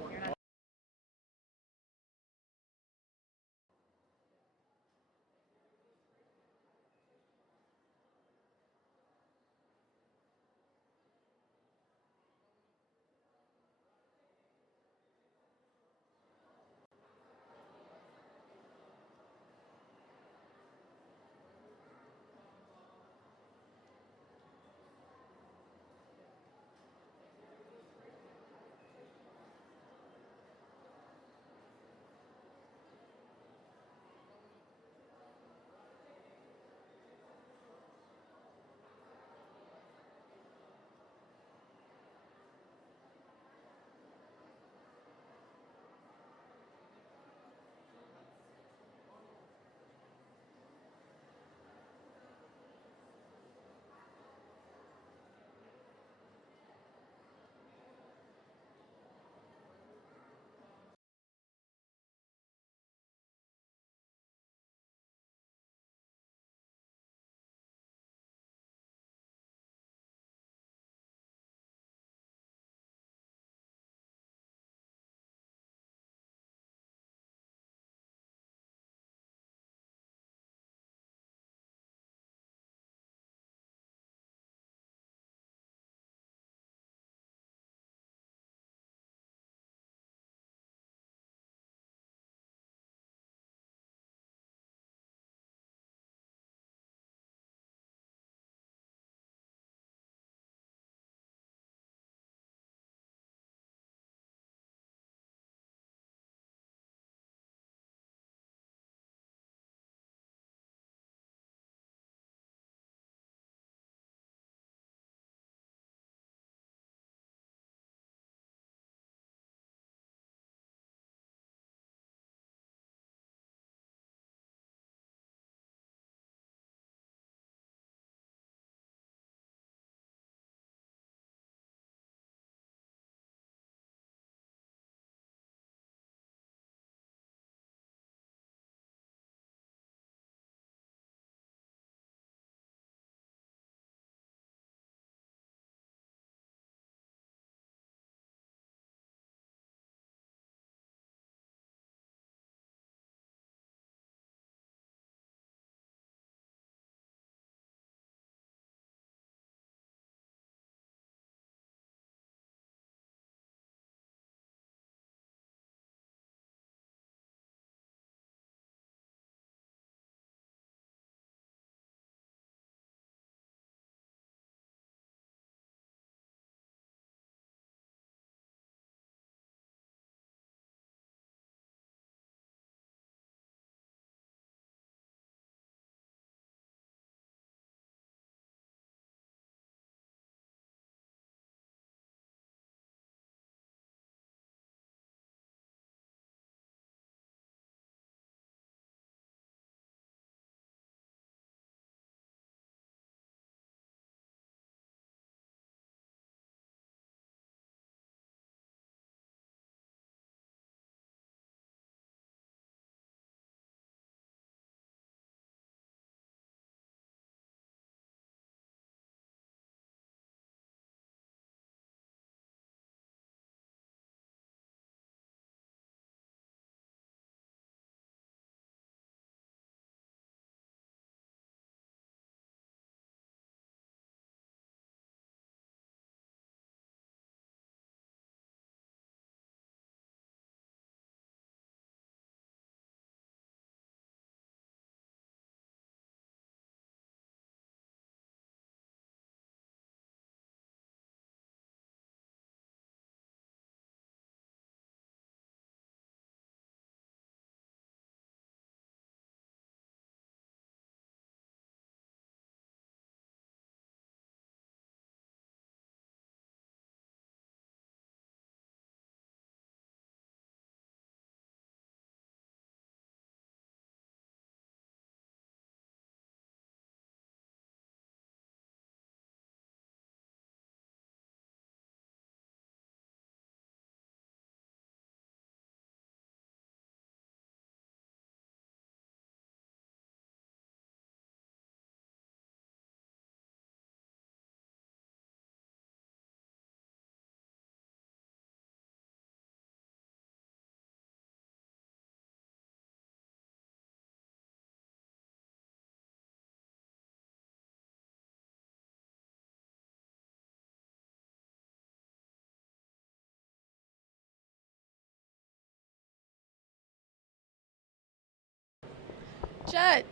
Jet,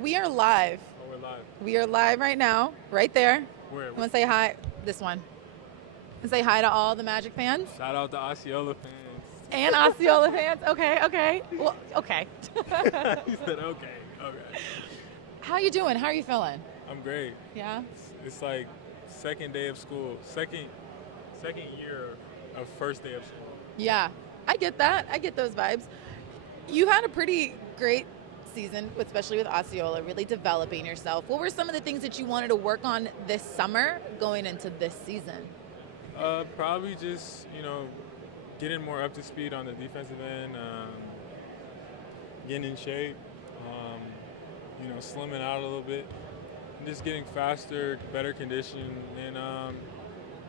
we are live. Oh, we're live. We are live right now, right there. Where? You want to say hi? This one. And say hi to all the Magic fans. Shout out to Osceola fans. And Osceola fans. Okay. Well, okay. You said okay. How you doing? How are you feeling? I'm great. Yeah? It's like second day of school, second year of first day of school. Yeah, I get that. I get those vibes. You had a pretty great season, especially with Osceola, really developing yourself. What were some of the things that you wanted to work on this summer going into this season? Probably just, getting more up to speed on the defensive end, getting in shape, slimming out a little bit, and just getting faster, better condition, and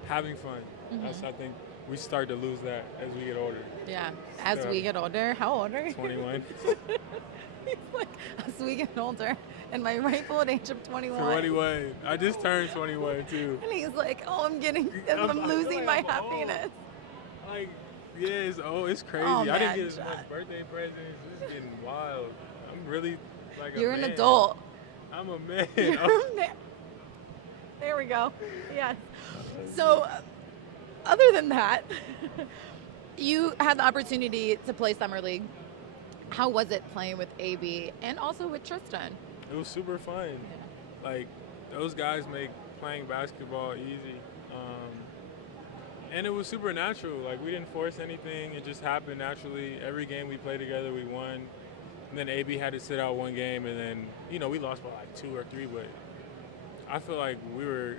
having fun. Mm-hmm. I think we start to lose that as we get older. Yeah, as we get older. How old are you? 21. He's like, as we get older, and my rightful age of 21. 21. I just turned 21 too. And he's like, oh, I'm losing my happiness. Like, yeah, it's crazy. Oh, I didn't man, get as much birthday presents. It's getting wild. I'm really like You're a man. an adult. I'm a man. You're a man. There we go. Yes. So, other than that, you had the opportunity to play Summer League. How was it playing with AB and also with Tristan? It was super fun. Yeah. Like, those guys make playing basketball easy. And it was super natural. Like, we didn't force anything. It just happened naturally. Every game we played together, we won. And then AB had to sit out one game, and then, we lost by like 2 or 3, but I feel like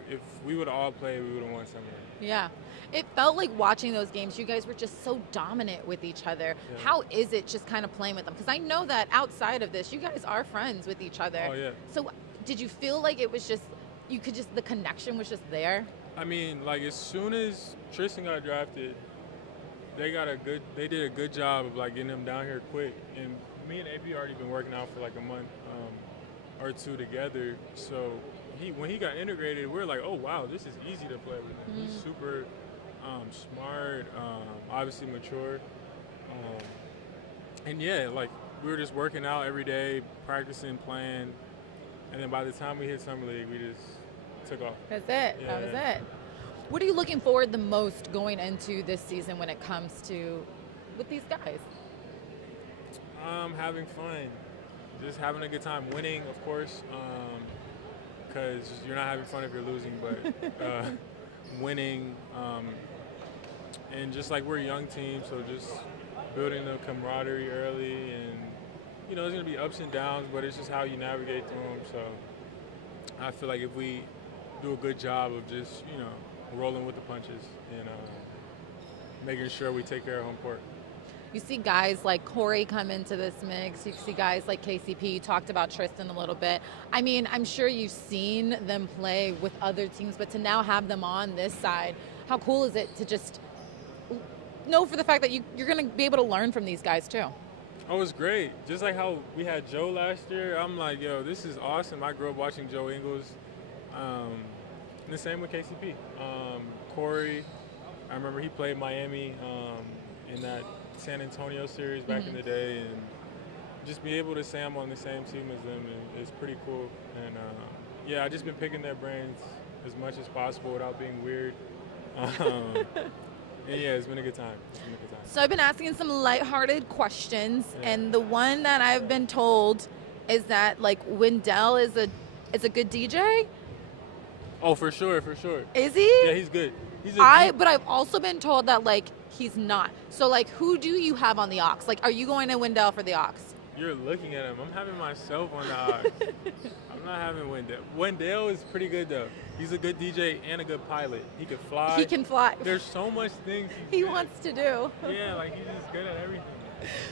if we would have all played, we would have won Summer League. Yeah. It felt like watching those games, you guys were just so dominant with each other. Yeah. How is it just kind of playing with them? Because I know that outside of this, you guys are friends with each other. Oh, yeah. So did you feel like it was just, the connection was just there? I mean, like, as soon as Tristan got drafted, they did a good job of, like, getting him down here quick. And me and AP already been working out for like a month or 2 together. So when he got integrated, we were like, oh, wow, this is easy to play with him. He's super smart, obviously mature. And yeah, like, we were just working out every day, practicing, playing. And then by the time we hit Summer League, we just took off. That's it. Yeah, that was it. What are you looking forward the most going into this season when it comes to with these guys? Having fun, just having a good time, winning, of course, because you're not having fun if you're losing, but winning, and just like we're a young team, so just building the camaraderie early, and there's gonna be ups and downs, but it's just how you navigate through them. So I feel like if we do a good job of just rolling with the punches and making sure we take care of home court. You see guys like Cory come into this mix. You see guys like KCP. You talked about Tristan a little bit. I mean, I'm sure you've seen them play with other teams, but to now have them on this side, how cool is it to just know for the fact that you're going to be able to learn from these guys too? Oh, it's great. Just like how we had Joe last year, I'm like, yo, this is awesome. I grew up watching Joe Ingles. And the same with KCP. Cory, I remember he played Miami in that San Antonio series back in the day, and just be able to say I'm on the same team as them is pretty cool. And yeah, I've just been picking their brains as much as possible without being weird. And yeah, it's been a good time. So I've been asking some lighthearted questions, and the one that I've been told is that like Wendell is a good DJ. Oh, for sure. Is he? Yeah, he's good. But I've also been told that like he's not. So like, who do you have on the aux? Like, are you going to Wendell for the aux? You're looking at him. I'm having myself on the aux. I'm not having Wendell. Wendell is pretty good though. He's a good DJ and a good pilot. He can fly. He can fly. There's so much things he wants to do. Yeah, like he's just good at everything.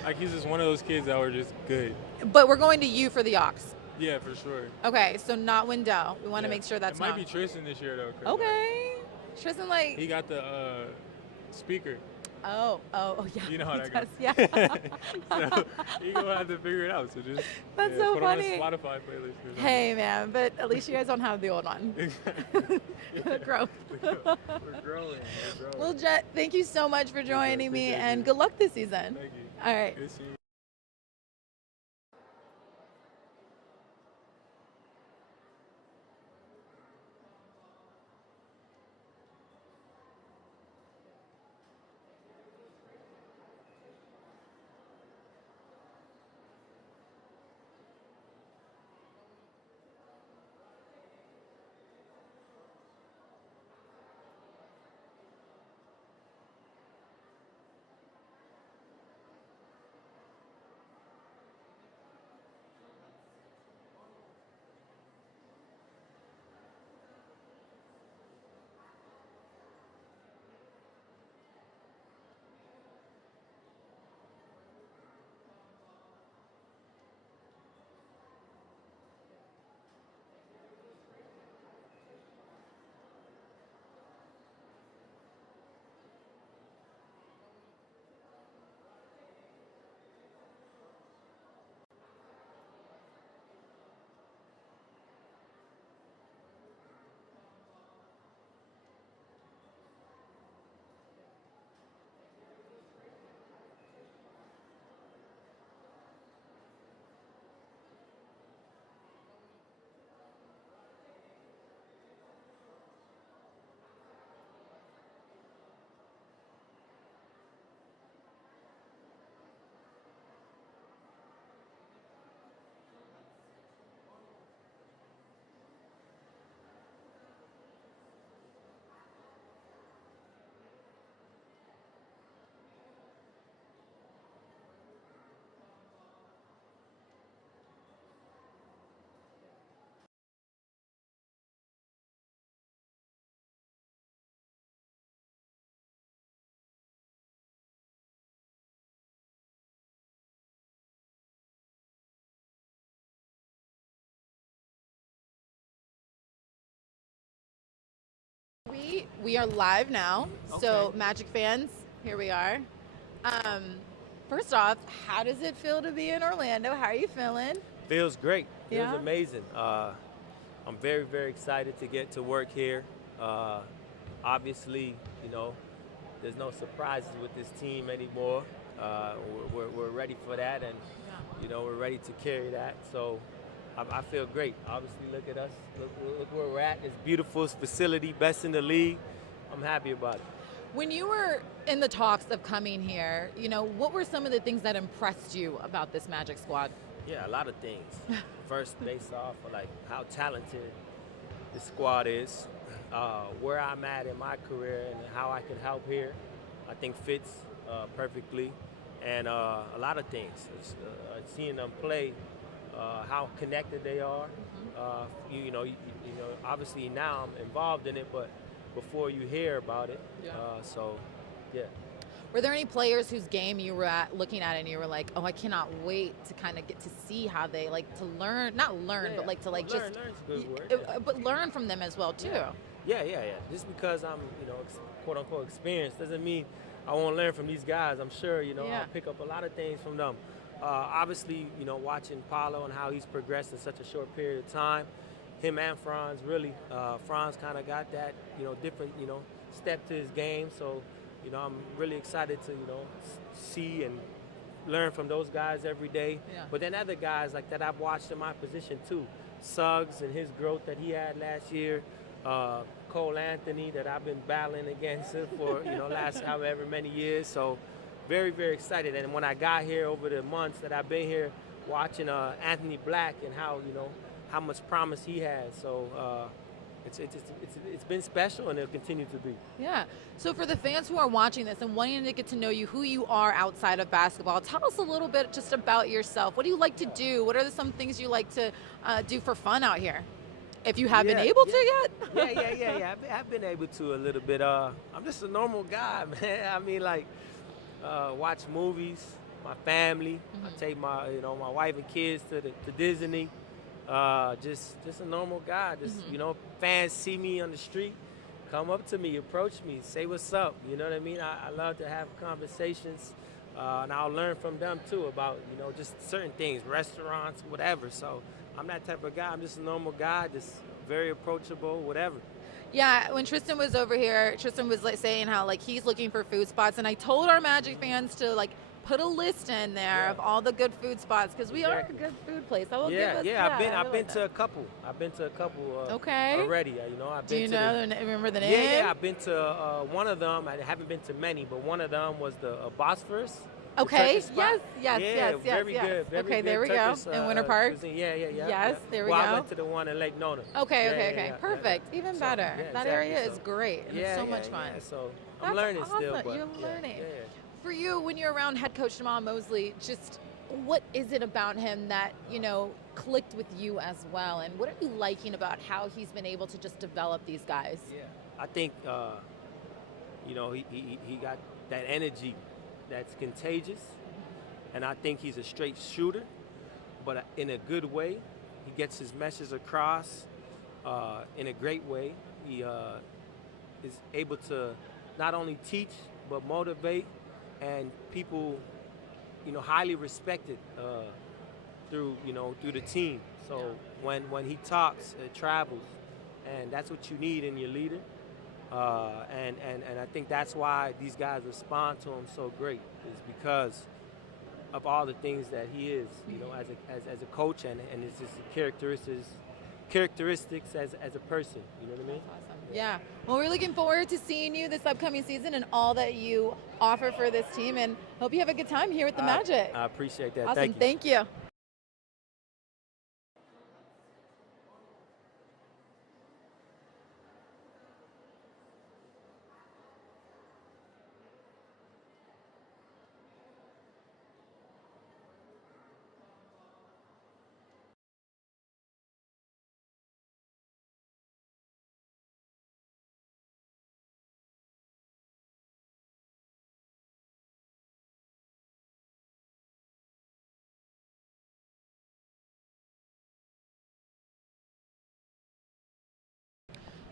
Like he's just one of those kids that were just good. But we're going to you for the aux. Yeah, for sure. Okay, so not Wendell. We want to make sure that's not. It might be Tristan this year though. Okay. Tristan, like. He got the speaker. Oh, yeah. You know how that goes. Yeah. So you're going to have to figure it out. So just That's so put funny. on a Spotify playlist. Hey, man, but at least you guys don't have the old one. Growth. We're growing. Well, Jet, thank you so much for joining me, and good luck this season. Thank you. All right. Good seeing you. We are live now. So Magic fans, here we are. First off, how does it feel to be in Orlando? How are you feeling? Feels great. Feels Yeah? amazing. I'm very, very excited to get to work here. Obviously, there's no surprises with this team anymore. We're ready for that, and we're ready to carry that. So I feel great. Obviously, look at us. Look where we're at. It's beautiful. It's facility, best in the league. I'm happy about it. When you were in the talks of coming here, what were some of the things that impressed you about this Magic squad? Yeah, a lot of things. First, based off of how talented the squad is, where I'm at in my career and how I can help here, I think fits perfectly. And a lot of things. Seeing them play, how connected they are. Obviously now I'm involved in it, but before you hear about it, yeah. Were there any players whose game you were looking at and you were like, oh, I cannot wait to kind of get to see how they to learn, not learn, but learn's a good word, but learn from them as well too. Yeah. Just because I'm, quote unquote experienced doesn't mean I won't learn from these guys. I'm sure, I'll pick up a lot of things from them. Obviously, watching Paolo and how he's progressed in such a short period of time, him and Franz really, Franz kind of got that, different, step to his game. So, I'm really excited to, see and learn from those guys every day. Yeah. But then other guys like that I've watched in my position too. Suggs and his growth that he had last year. Cole Anthony that I've been battling against for, last however many years. So very, very excited. And when I got here over the months that I've been here, watching Anthony Black and how much promise he has. So it's been special, and it'll continue to be. Yeah. So for the fans who are watching this and wanting to get to know you, who you are outside of basketball, tell us a little bit just about yourself. What do you like to do? What are some things you like to do for fun out here? If you have been able to yet? Yeah. I've been able to a little bit. I'm just a normal guy, man. I mean, watch movies, my family. I take my wife and kids to Disney. Just a normal guy. Just fans see me on the street, come up to me, approach me, say what's up. You know what I mean? I love to have conversations, and I'll learn from them too about just certain things, restaurants, whatever. So I'm that type of guy. I'm just a normal guy, just very approachable, whatever. Yeah, when Tristan was over here, Tristan was saying how he's looking for food spots, and I told our Magic fans to put a list in there of all the good food spots because we are a good food place. I've been to a couple. Already. I've been remember the name? Yeah. I've been to one of them. I haven't been to many, but one of them was the Bosphorus. Okay. Yes. Very good. Okay, there we go. In Winter Park. Cuisine. Yeah. Yes, there we go. I went to the one in Lake Nona. Okay. Perfect. Even better. That area is great, and it's so much fun. So I'm learning awesome. still. But you're learning. For you, when you're around head coach Jamahl Mosley, just what is it about him that clicked with you as well, and what are you liking about how he's been able to just develop these guys? Yeah, I think he got that energy that's contagious, and I think he's a straight shooter, but in a good way. He gets his message across in a great way. He is able to not only teach but motivate, and people, highly respected through the team. So when he talks, it travels, and that's what you need in your leader. And I think that's why these guys respond to him so great, is because of all the things that he is, as a coach, and it's just characteristics as a person. You know what I mean? Awesome. Yeah. Well, we're looking forward to seeing you this upcoming season and all that you offer for this team, and hope you have a good time here with the Magic. I appreciate that. Awesome. Thank you.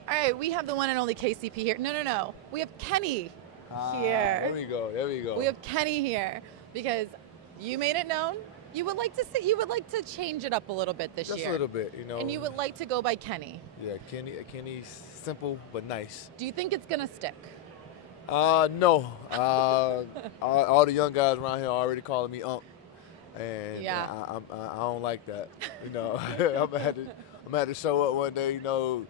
All right, we have the one and only KCP here. No. We have Kenny here. There we go. We have Kenny here because you made it known you would like to change it up a little bit this year. Just a little bit, you know. And you would like to go by Kenny. Yeah, Kenny's simple but nice. Do you think it's gonna stick? No. All the young guys around here are already calling me and yeah. I don't like that. You know, I'm gonna have to show up one day. You know,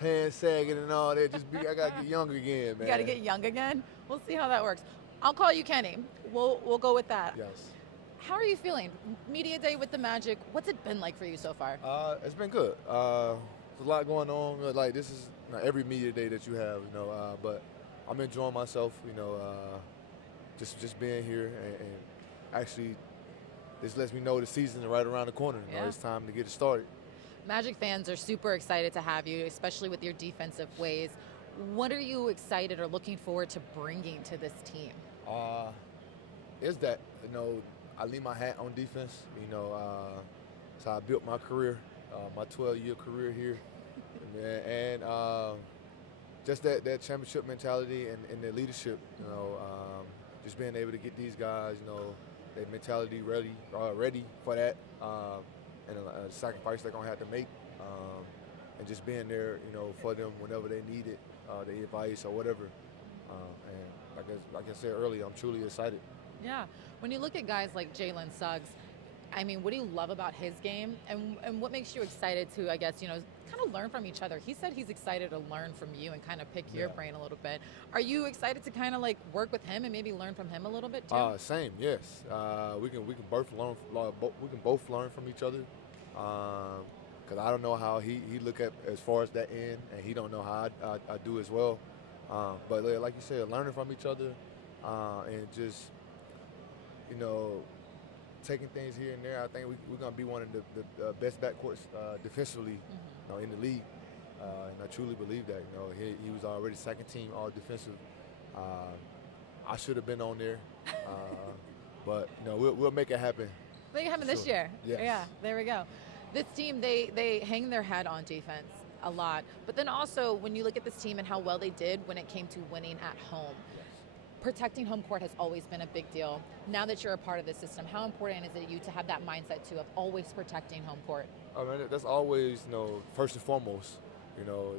pants sagging and all that. I gotta get young again, man. You gotta get young again. We'll see how that works. I'll call you Kenny. We'll go with that. Yes. How are you feeling? Media day with the Magic. What's it been like for you so far? It's been good. There's a lot going on. Like this is not every media day that you have, you know. But I'm enjoying myself. You know, just being here and actually, this lets me know the season is right around the corner. You know, it's time to get it started. Magic fans are super excited to have you, especially with your defensive ways. What are you excited or looking forward to bringing to this team? Is that, you know, I leave my hat on defense. You know, so I built my career, my 12-year career here, and just that championship mentality and the leadership. You know, just being able to get these guys, you know, their mentality ready for that, and a sacrifice they're gonna have to make, and just being there, you know, for them whenever they need it, the advice or whatever. And like I said earlier, I'm truly excited. Yeah. When you look at guys like Jalen Suggs, I mean, what do you love about his game, and what makes you excited to, I guess, you know, kind of learn from each other? He said he's excited to learn from you and kind of pick your brain a little bit. Are you excited to kind of like work with him and maybe learn from him a little bit too? Same, yes. We can both learn from each other. Because I don't know how he look at as far as that end, and he don't know how I do as well. But like you said, learning from each other, and just, you know, taking things here and there. I think we're going to be one of the best backcourts defensively, you know, in the league. And I truly believe that. You know, he was already second team all defensive. I should have been on there, but you know, we'll make it happen. Make it happen this year. Yes. Yeah, there we go. This team, they hang their head on defense a lot, but then also when you look at this team and how well they did when it came to winning at home. Protecting home court has always been a big deal. Now that you're a part of the system, how important is it to you to have that mindset too of always protecting home court? I mean, that's always, you know, first and foremost. You know,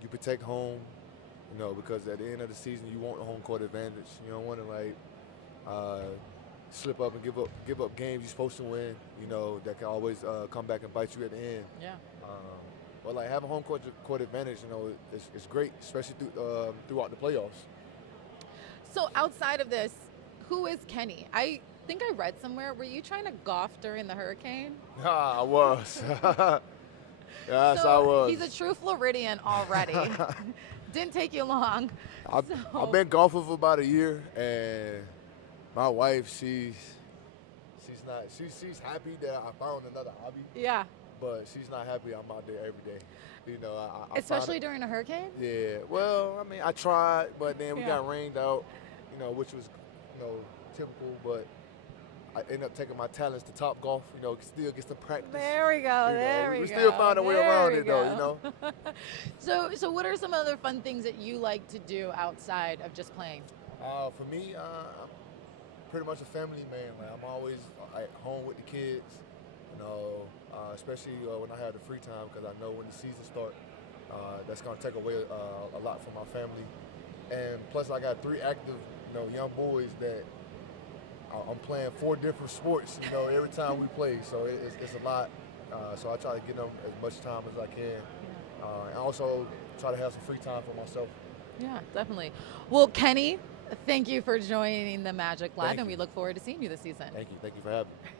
you protect home, you know, because at the end of the season you want a home court advantage. You don't want to like slip up and give up games you're supposed to win. You know, that can always come back and bite you at the end. Yeah. But like having home court advantage, you know, it's great, especially throughout the playoffs. So outside of this, who is Kenny? I think I read somewhere, were you trying to golf during the hurricane? I was. Yes, so I was. He's a true Floridian already. Didn't take you long. I've been golfing for about a year, and my wife, she's happy that I found another hobby. Yeah. But she's not happy I'm out there every day. You know, especially during a hurricane? Yeah. Well, I mean, I tried, but then we got rained out, you know, which was, you know, typical, but I ended up taking my talents to Top Golf, you know, still get some practice. There we go, we still found a way around it, though, you know. So what are some other fun things that you like to do outside of just playing? For me, I'm pretty much a family man. Like, I'm always at home with the kids, you know, especially when I have the free time, because I know when the season starts, that's going to take away a lot from my family. And plus, I got 3 active, you know, young boys that I'm playing 4 different sports, you know, every time we play. So it's a lot. So I try to give them as much time as I can. And also try to have some free time for myself. Yeah, definitely. Well, Kenny, thank you for joining the Magic Lab, and we look forward to seeing you this season. Thank you. Thank you for having me.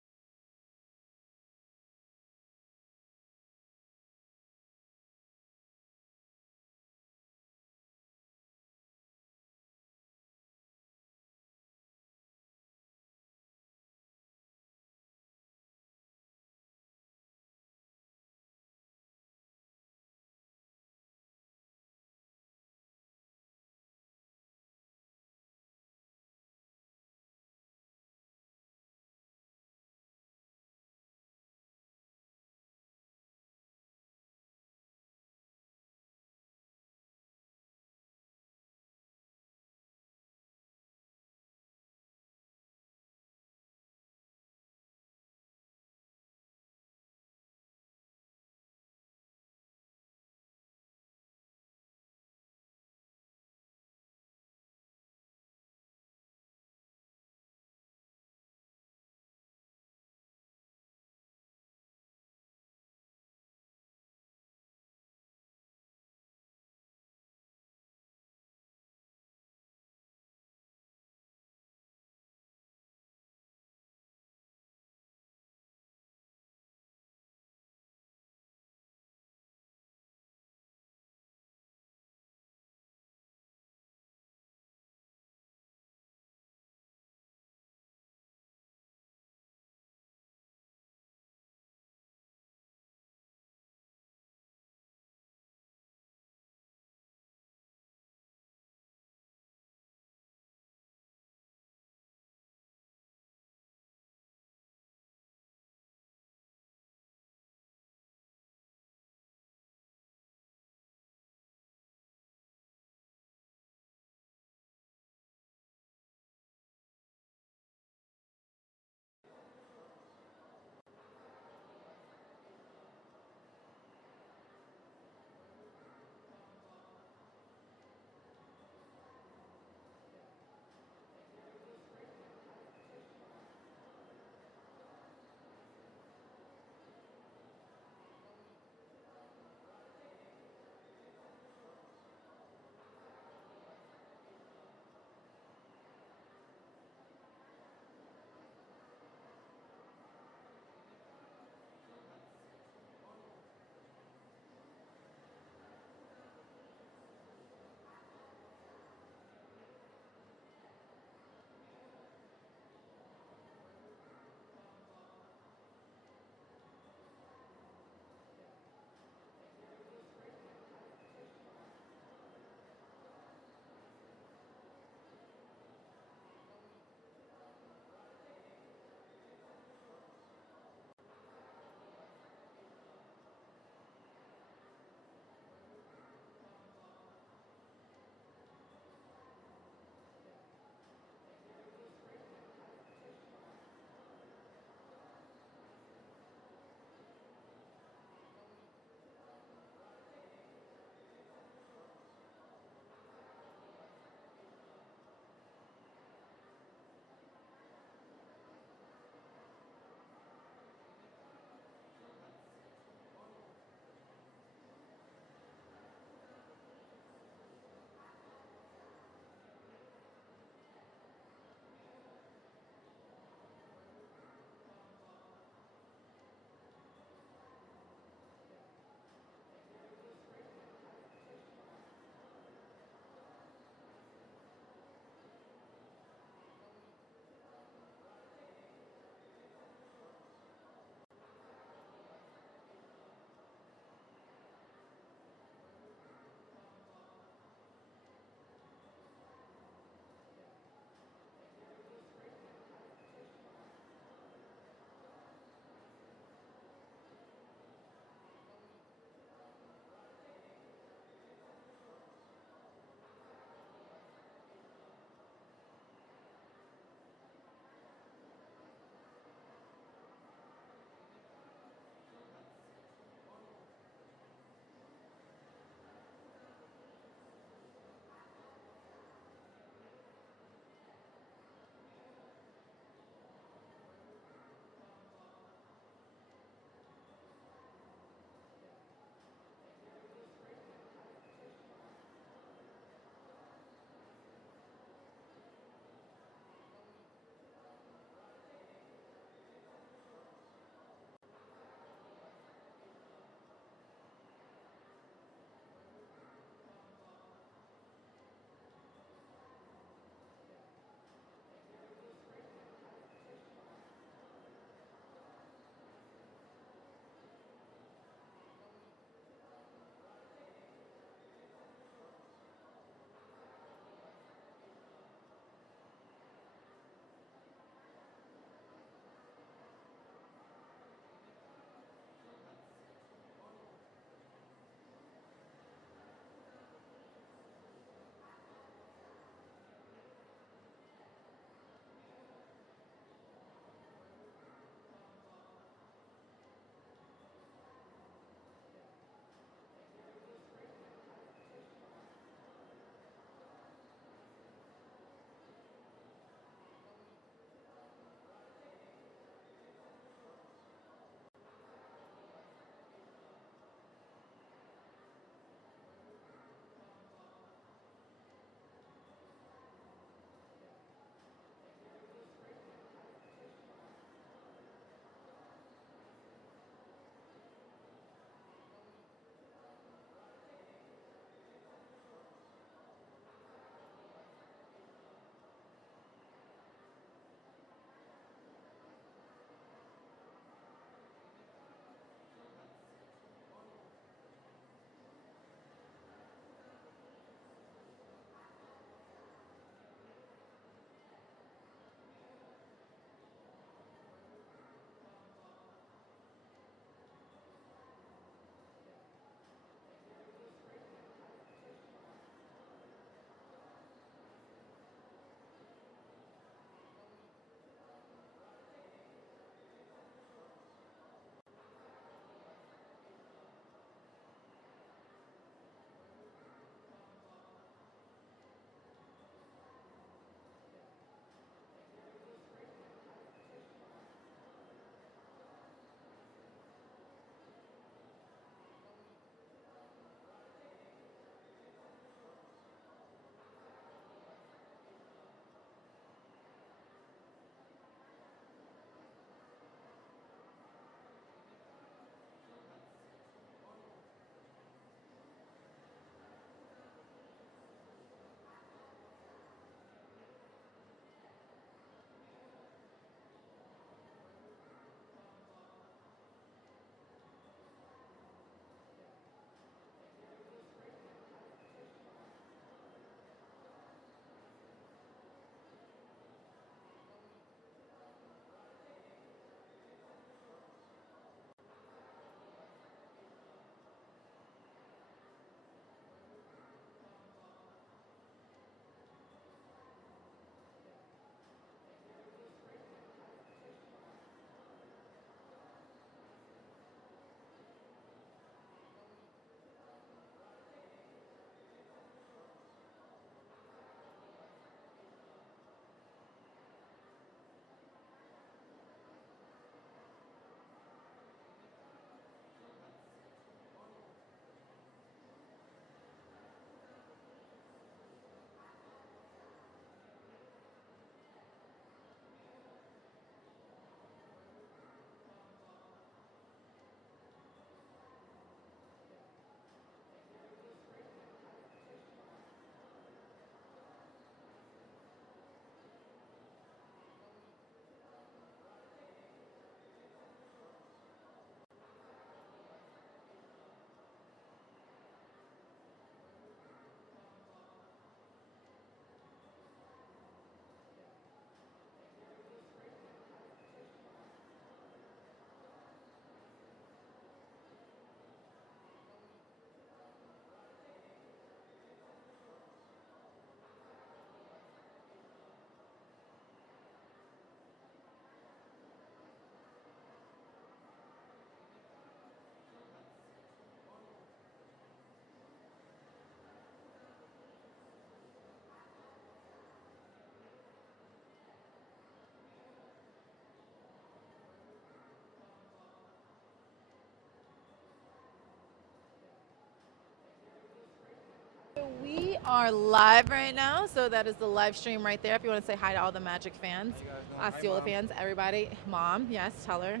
are live right now, so that is the live stream right there. If you want to say hi to all the Magic fans, Osceola fans, everybody. Mom, yes, tell her.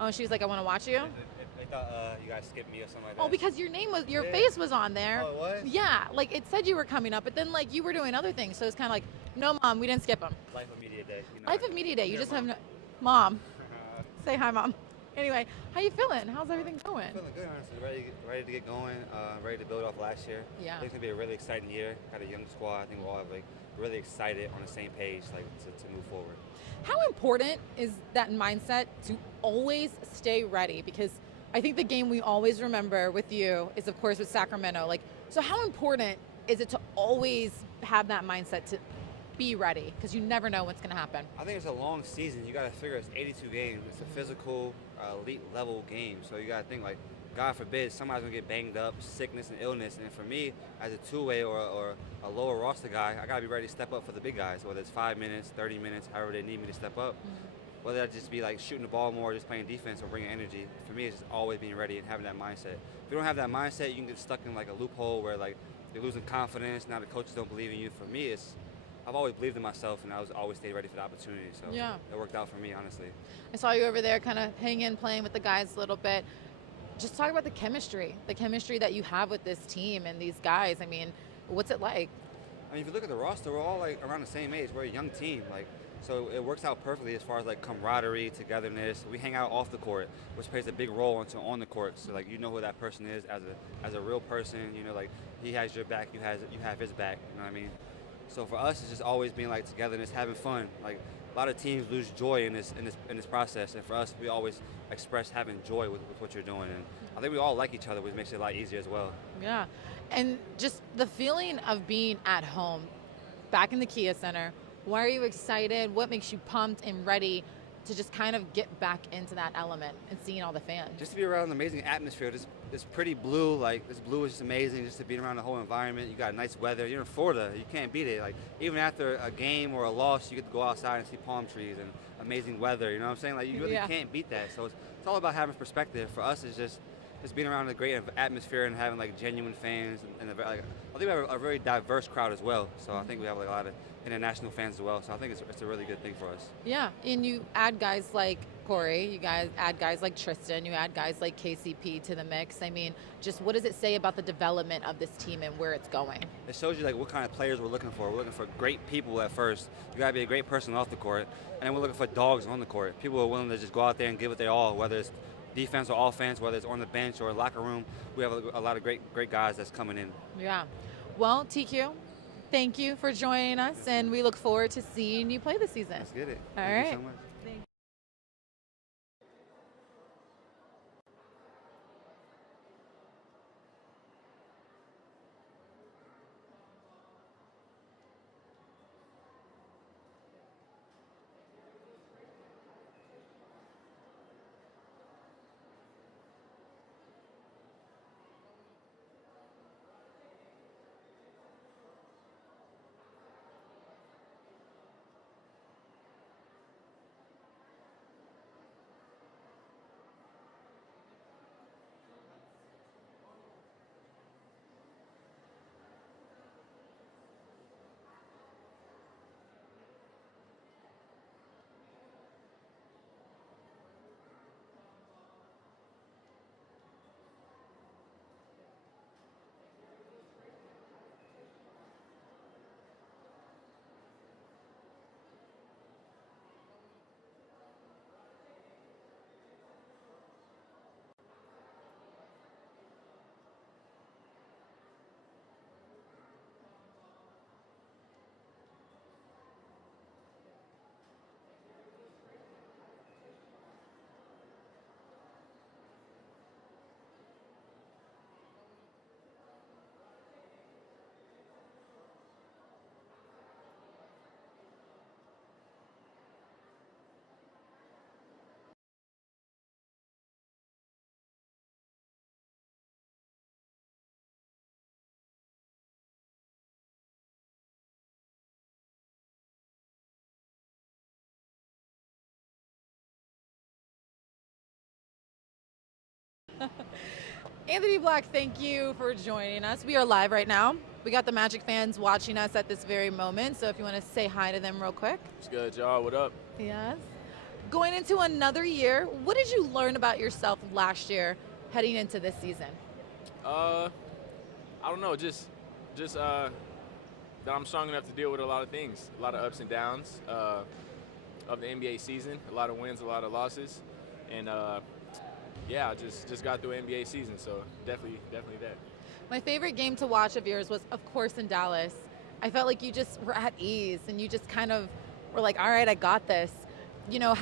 Oh, she was like, I want to watch you. I thought you guys skipped me or something like that. Oh, because your face was on there. Oh, it was? Yeah, like it said you were coming up, but then like you were doing other things, so it's kind of like, no, Mom, we didn't skip him. Life of Media Day. You know, Life of Media Day. You just have no. Mom, say hi, Mom. Anyway, how you feeling? How's everything going? Feeling good, honestly. Ready to get going. Ready to build off last year. Yeah. I think it's gonna be a really exciting year. Got a young squad. I think we're all like really excited on the same page, like to move forward. How important is that mindset to always stay ready? Because I think the game we always remember with you is, of course, with Sacramento. Like, so how important is it to always have that mindset to be ready? Because you never know what's going to happen. I think it's a long season. You got to figure it's 82 games. It's a physical, elite level game. So you got to think like, God forbid, somebody's gonna get banged up, sickness and illness. And for me, as a two-way or a lower roster guy, I gotta be ready to step up for the big guys. Whether it's 5 minutes, 30 minutes, however they need me to step up. Whether that just be like shooting the ball more, just playing defense or bringing energy. For me, it's just always being ready and having that mindset. If you don't have that mindset, you can get stuck in like a loophole where like you're losing confidence. Now the coaches don't believe in you. For me, I've always believed in myself, and I was always stayed ready for the opportunity. So yeah, it worked out for me, honestly. I saw you over there, kind of hanging, playing with the guys a little bit. Just talk about the chemistry that you have with this team and these guys. I mean, what's it like? I mean, if you look at the roster, we're all like around the same age. We're a young team, like, so it works out perfectly as far as like camaraderie, togetherness. We hang out off the court, which plays a big role into on the court. So like, you know who that person is as a real person. You know, like he has your back, you have his back. You know what I mean? So for us, it's just always being like togetherness, having fun. Like a lot of teams lose joy in this process, and for us, we always express having joy with what you're doing. And I think we all like each other, which makes it a lot easier as well. Yeah, and just the feeling of being at home, back in the Kia Center. Why are you excited? What makes you pumped and ready to just kind of get back into that element and seeing all the fans? Just to be around an amazing atmosphere. This pretty blue, like this blue is just amazing. Just to be around the whole environment. You got nice weather. You're in Florida. You can't beat it. Like even after a game or a loss, you get to go outside and see palm trees and amazing weather. You know what I'm saying? Like you really can't beat that. So it's all about having perspective. For us, it's just being around a great atmosphere and having like genuine fans. And I think we have a very diverse crowd as well. So I think we have like a lot of international fans as well. So I think it's a really good thing for us. Yeah, and you add guys like Cory, you guys add guys like Tristan, you add guys like KCP to the mix. I mean, just what does it say about the development of this team and where it's going? It shows you like what kind of players we're looking for. We're looking for great people at first. You gotta be a great person off the court, and then we're looking for dogs on the court. People who are willing to just go out there and give it their all, whether it's defense or offense, whether it's on the bench or locker room. We have a lot of great guys that's coming in. Yeah. Well, TQ, thank you for joining us, and we look forward to seeing you play this season. Let's get it. All Thank right. you so much. Anthony Black, thank you for joining us. We are live right now. We got the Magic fans watching us at this very moment, so if you want to say hi to them real quick. What's good, y'all? What up? Yes. Going into another year, what did you learn about yourself last year heading into this season? I don't know, just that I'm strong enough to deal with a lot of things, a lot of ups and downs of the NBA season, a lot of wins, a lot of losses, and yeah, I just got through an NBA season, so definitely that. My favorite game to watch of yours was, of course, in Dallas. I felt like you just were at ease and you just kind of were like, all right, I got this. You know,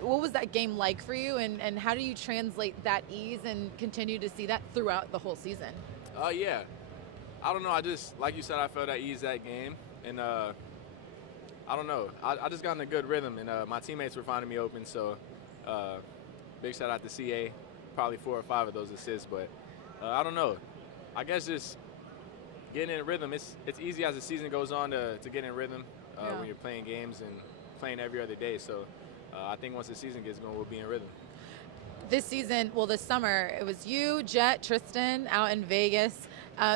what was that game like for you, and how do you translate that ease and continue to see that throughout the whole season? Yeah. I don't know. I just, like you said, I felt at ease that game. And I don't know. I just got in a good rhythm, and my teammates were finding me open. So big shout out to CA. Probably 4 or 5 of those assists. But I don't know. I guess just getting in rhythm. It's easy as the season goes on to get in rhythm when you're playing games and playing every other day. So I think once the season gets going, we'll be in rhythm. This season, well, this summer, it was you, Jet, Tristan out in Vegas.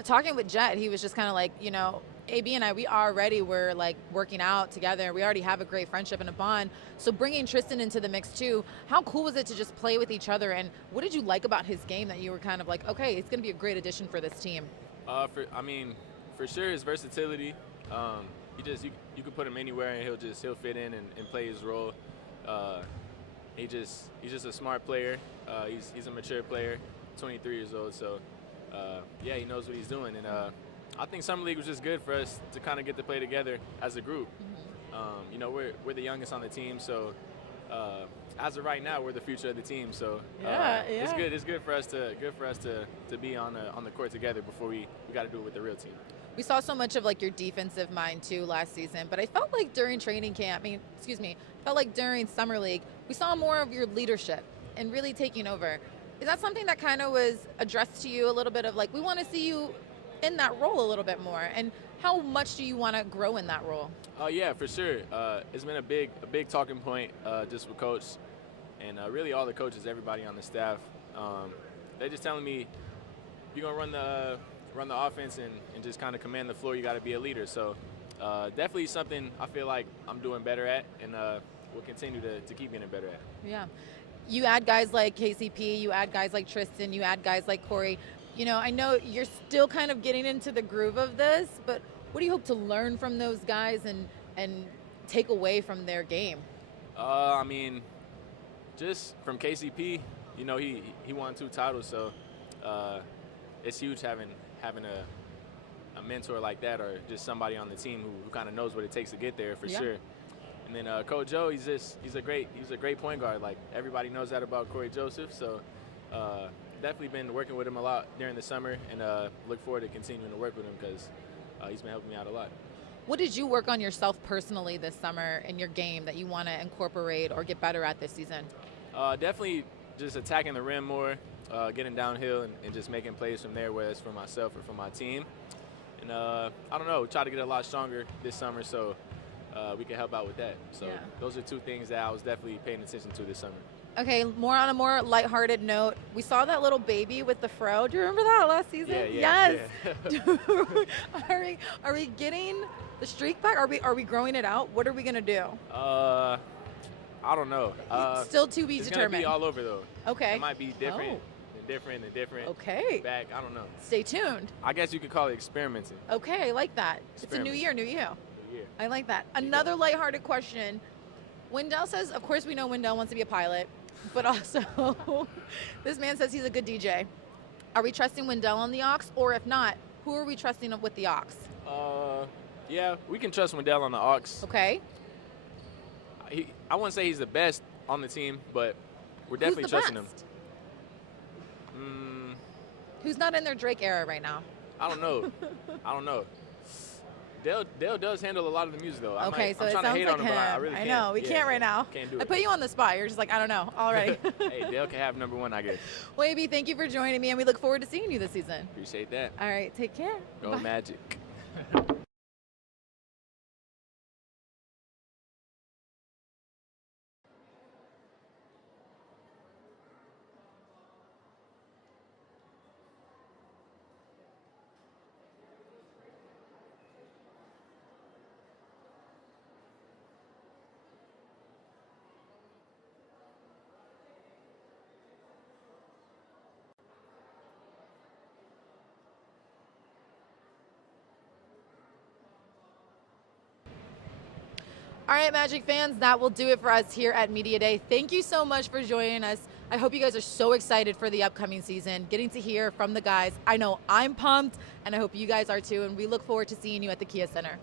Talking with Jet, he was just kind of like, you know, AB and I, we already were like working out together. We already have a great friendship and a bond. So bringing Tristan into the mix too, how cool was it to just play with each other? And what did you like about his game that you were kind of like, okay, it's going to be a great addition for this team? For sure, his versatility. You could put him anywhere and he'll fit in and play his role. He's just a smart player. He's a mature player, 23 years old. So yeah, he knows what he's doing. And I think Summer League was just good for us to kind of get to play together as a group. You know, we're the youngest on the team, so as of right now, we're the future of the team. So it's good. It's good for us to be on the court together before we got to do it with the real team. We saw so much of like your defensive mind too last season, but I felt like during training camp, felt like during Summer League, we saw more of your leadership and really taking over. Is that something that kind of was addressed to you a little bit of like, we want to see you in that role a little bit more, and how much do you want to grow in that role? Yeah, for sure. It's been a big talking point just with Coach and really all the coaches, everybody on the staff. They're just telling me, you're going to run the offense and just kind of command the floor, you got to be a leader. So definitely something I feel like I'm doing better at, and we'll continue to keep getting better at. Yeah. You add guys like KCP, you add guys like Tristan, you add guys like Cory. You know, I know you're still kind of getting into the groove of this, but what do you hope to learn from those guys and take away from their game? Just from KCP, you know, he won 2 titles, so it's huge having a mentor like that, or just somebody on the team who kind of knows what it takes to get there for sure. And then Coach Joe, he's a great point guard. Like, everybody knows that about Cory Joseph. So definitely been working with him a lot during the summer, and look forward to continuing to work with him because he's been helping me out a lot. What did you work on yourself personally this summer in your game that you want to incorporate or get better at this season? Definitely just attacking the rim more, getting downhill and just making plays from there, whether it's for myself or for my team. And I don't know, try to get a lot stronger this summer so we can help out with that. So those are 2 things that I was definitely paying attention to this summer. Okay, on a more lighthearted note, we saw that little baby with the fro. Do you remember that last season? Yeah. Are we getting the streak back? Are we growing it out? What are we gonna do? I don't know. Still to be it's determined. It's gonna be all over though. Okay. It might be different and different. Okay. Back. I don't know. Stay tuned. I guess you could call it experimenting. Okay, I like that. It's a new year, new you. New year. I like that. Another lighthearted question. Wendell says, of course we know Wendell wants to be a pilot, but also this man says he's a good DJ. Are we trusting Wendell on the aux, or if not, who are we trusting with the aux? Yeah, we can trust Wendell on the aux. Okay. I wouldn't say he's the best on the team, but we're definitely trusting him. Who's not in their Drake era right now? I don't know. Dale does handle a lot of the music though. Okay, so I'm it trying sounds to hate like on him, him. but I really can't. I know, we can't right now. Can't do it. I put you on the spot. You're just like, I don't know. Already. Hey, Dale can have number 1, I guess. Well, AB, thank you for joining me, and we look forward to seeing you this season. Appreciate that. All right, take care. Go Bye. Magic. All right, Magic fans, that will do it for us here at Media Day. Thank you so much for joining us. I hope you guys are so excited for the upcoming season, getting to hear from the guys. I know I'm pumped, and I hope you guys are too, and we look forward to seeing you at the Kia Center.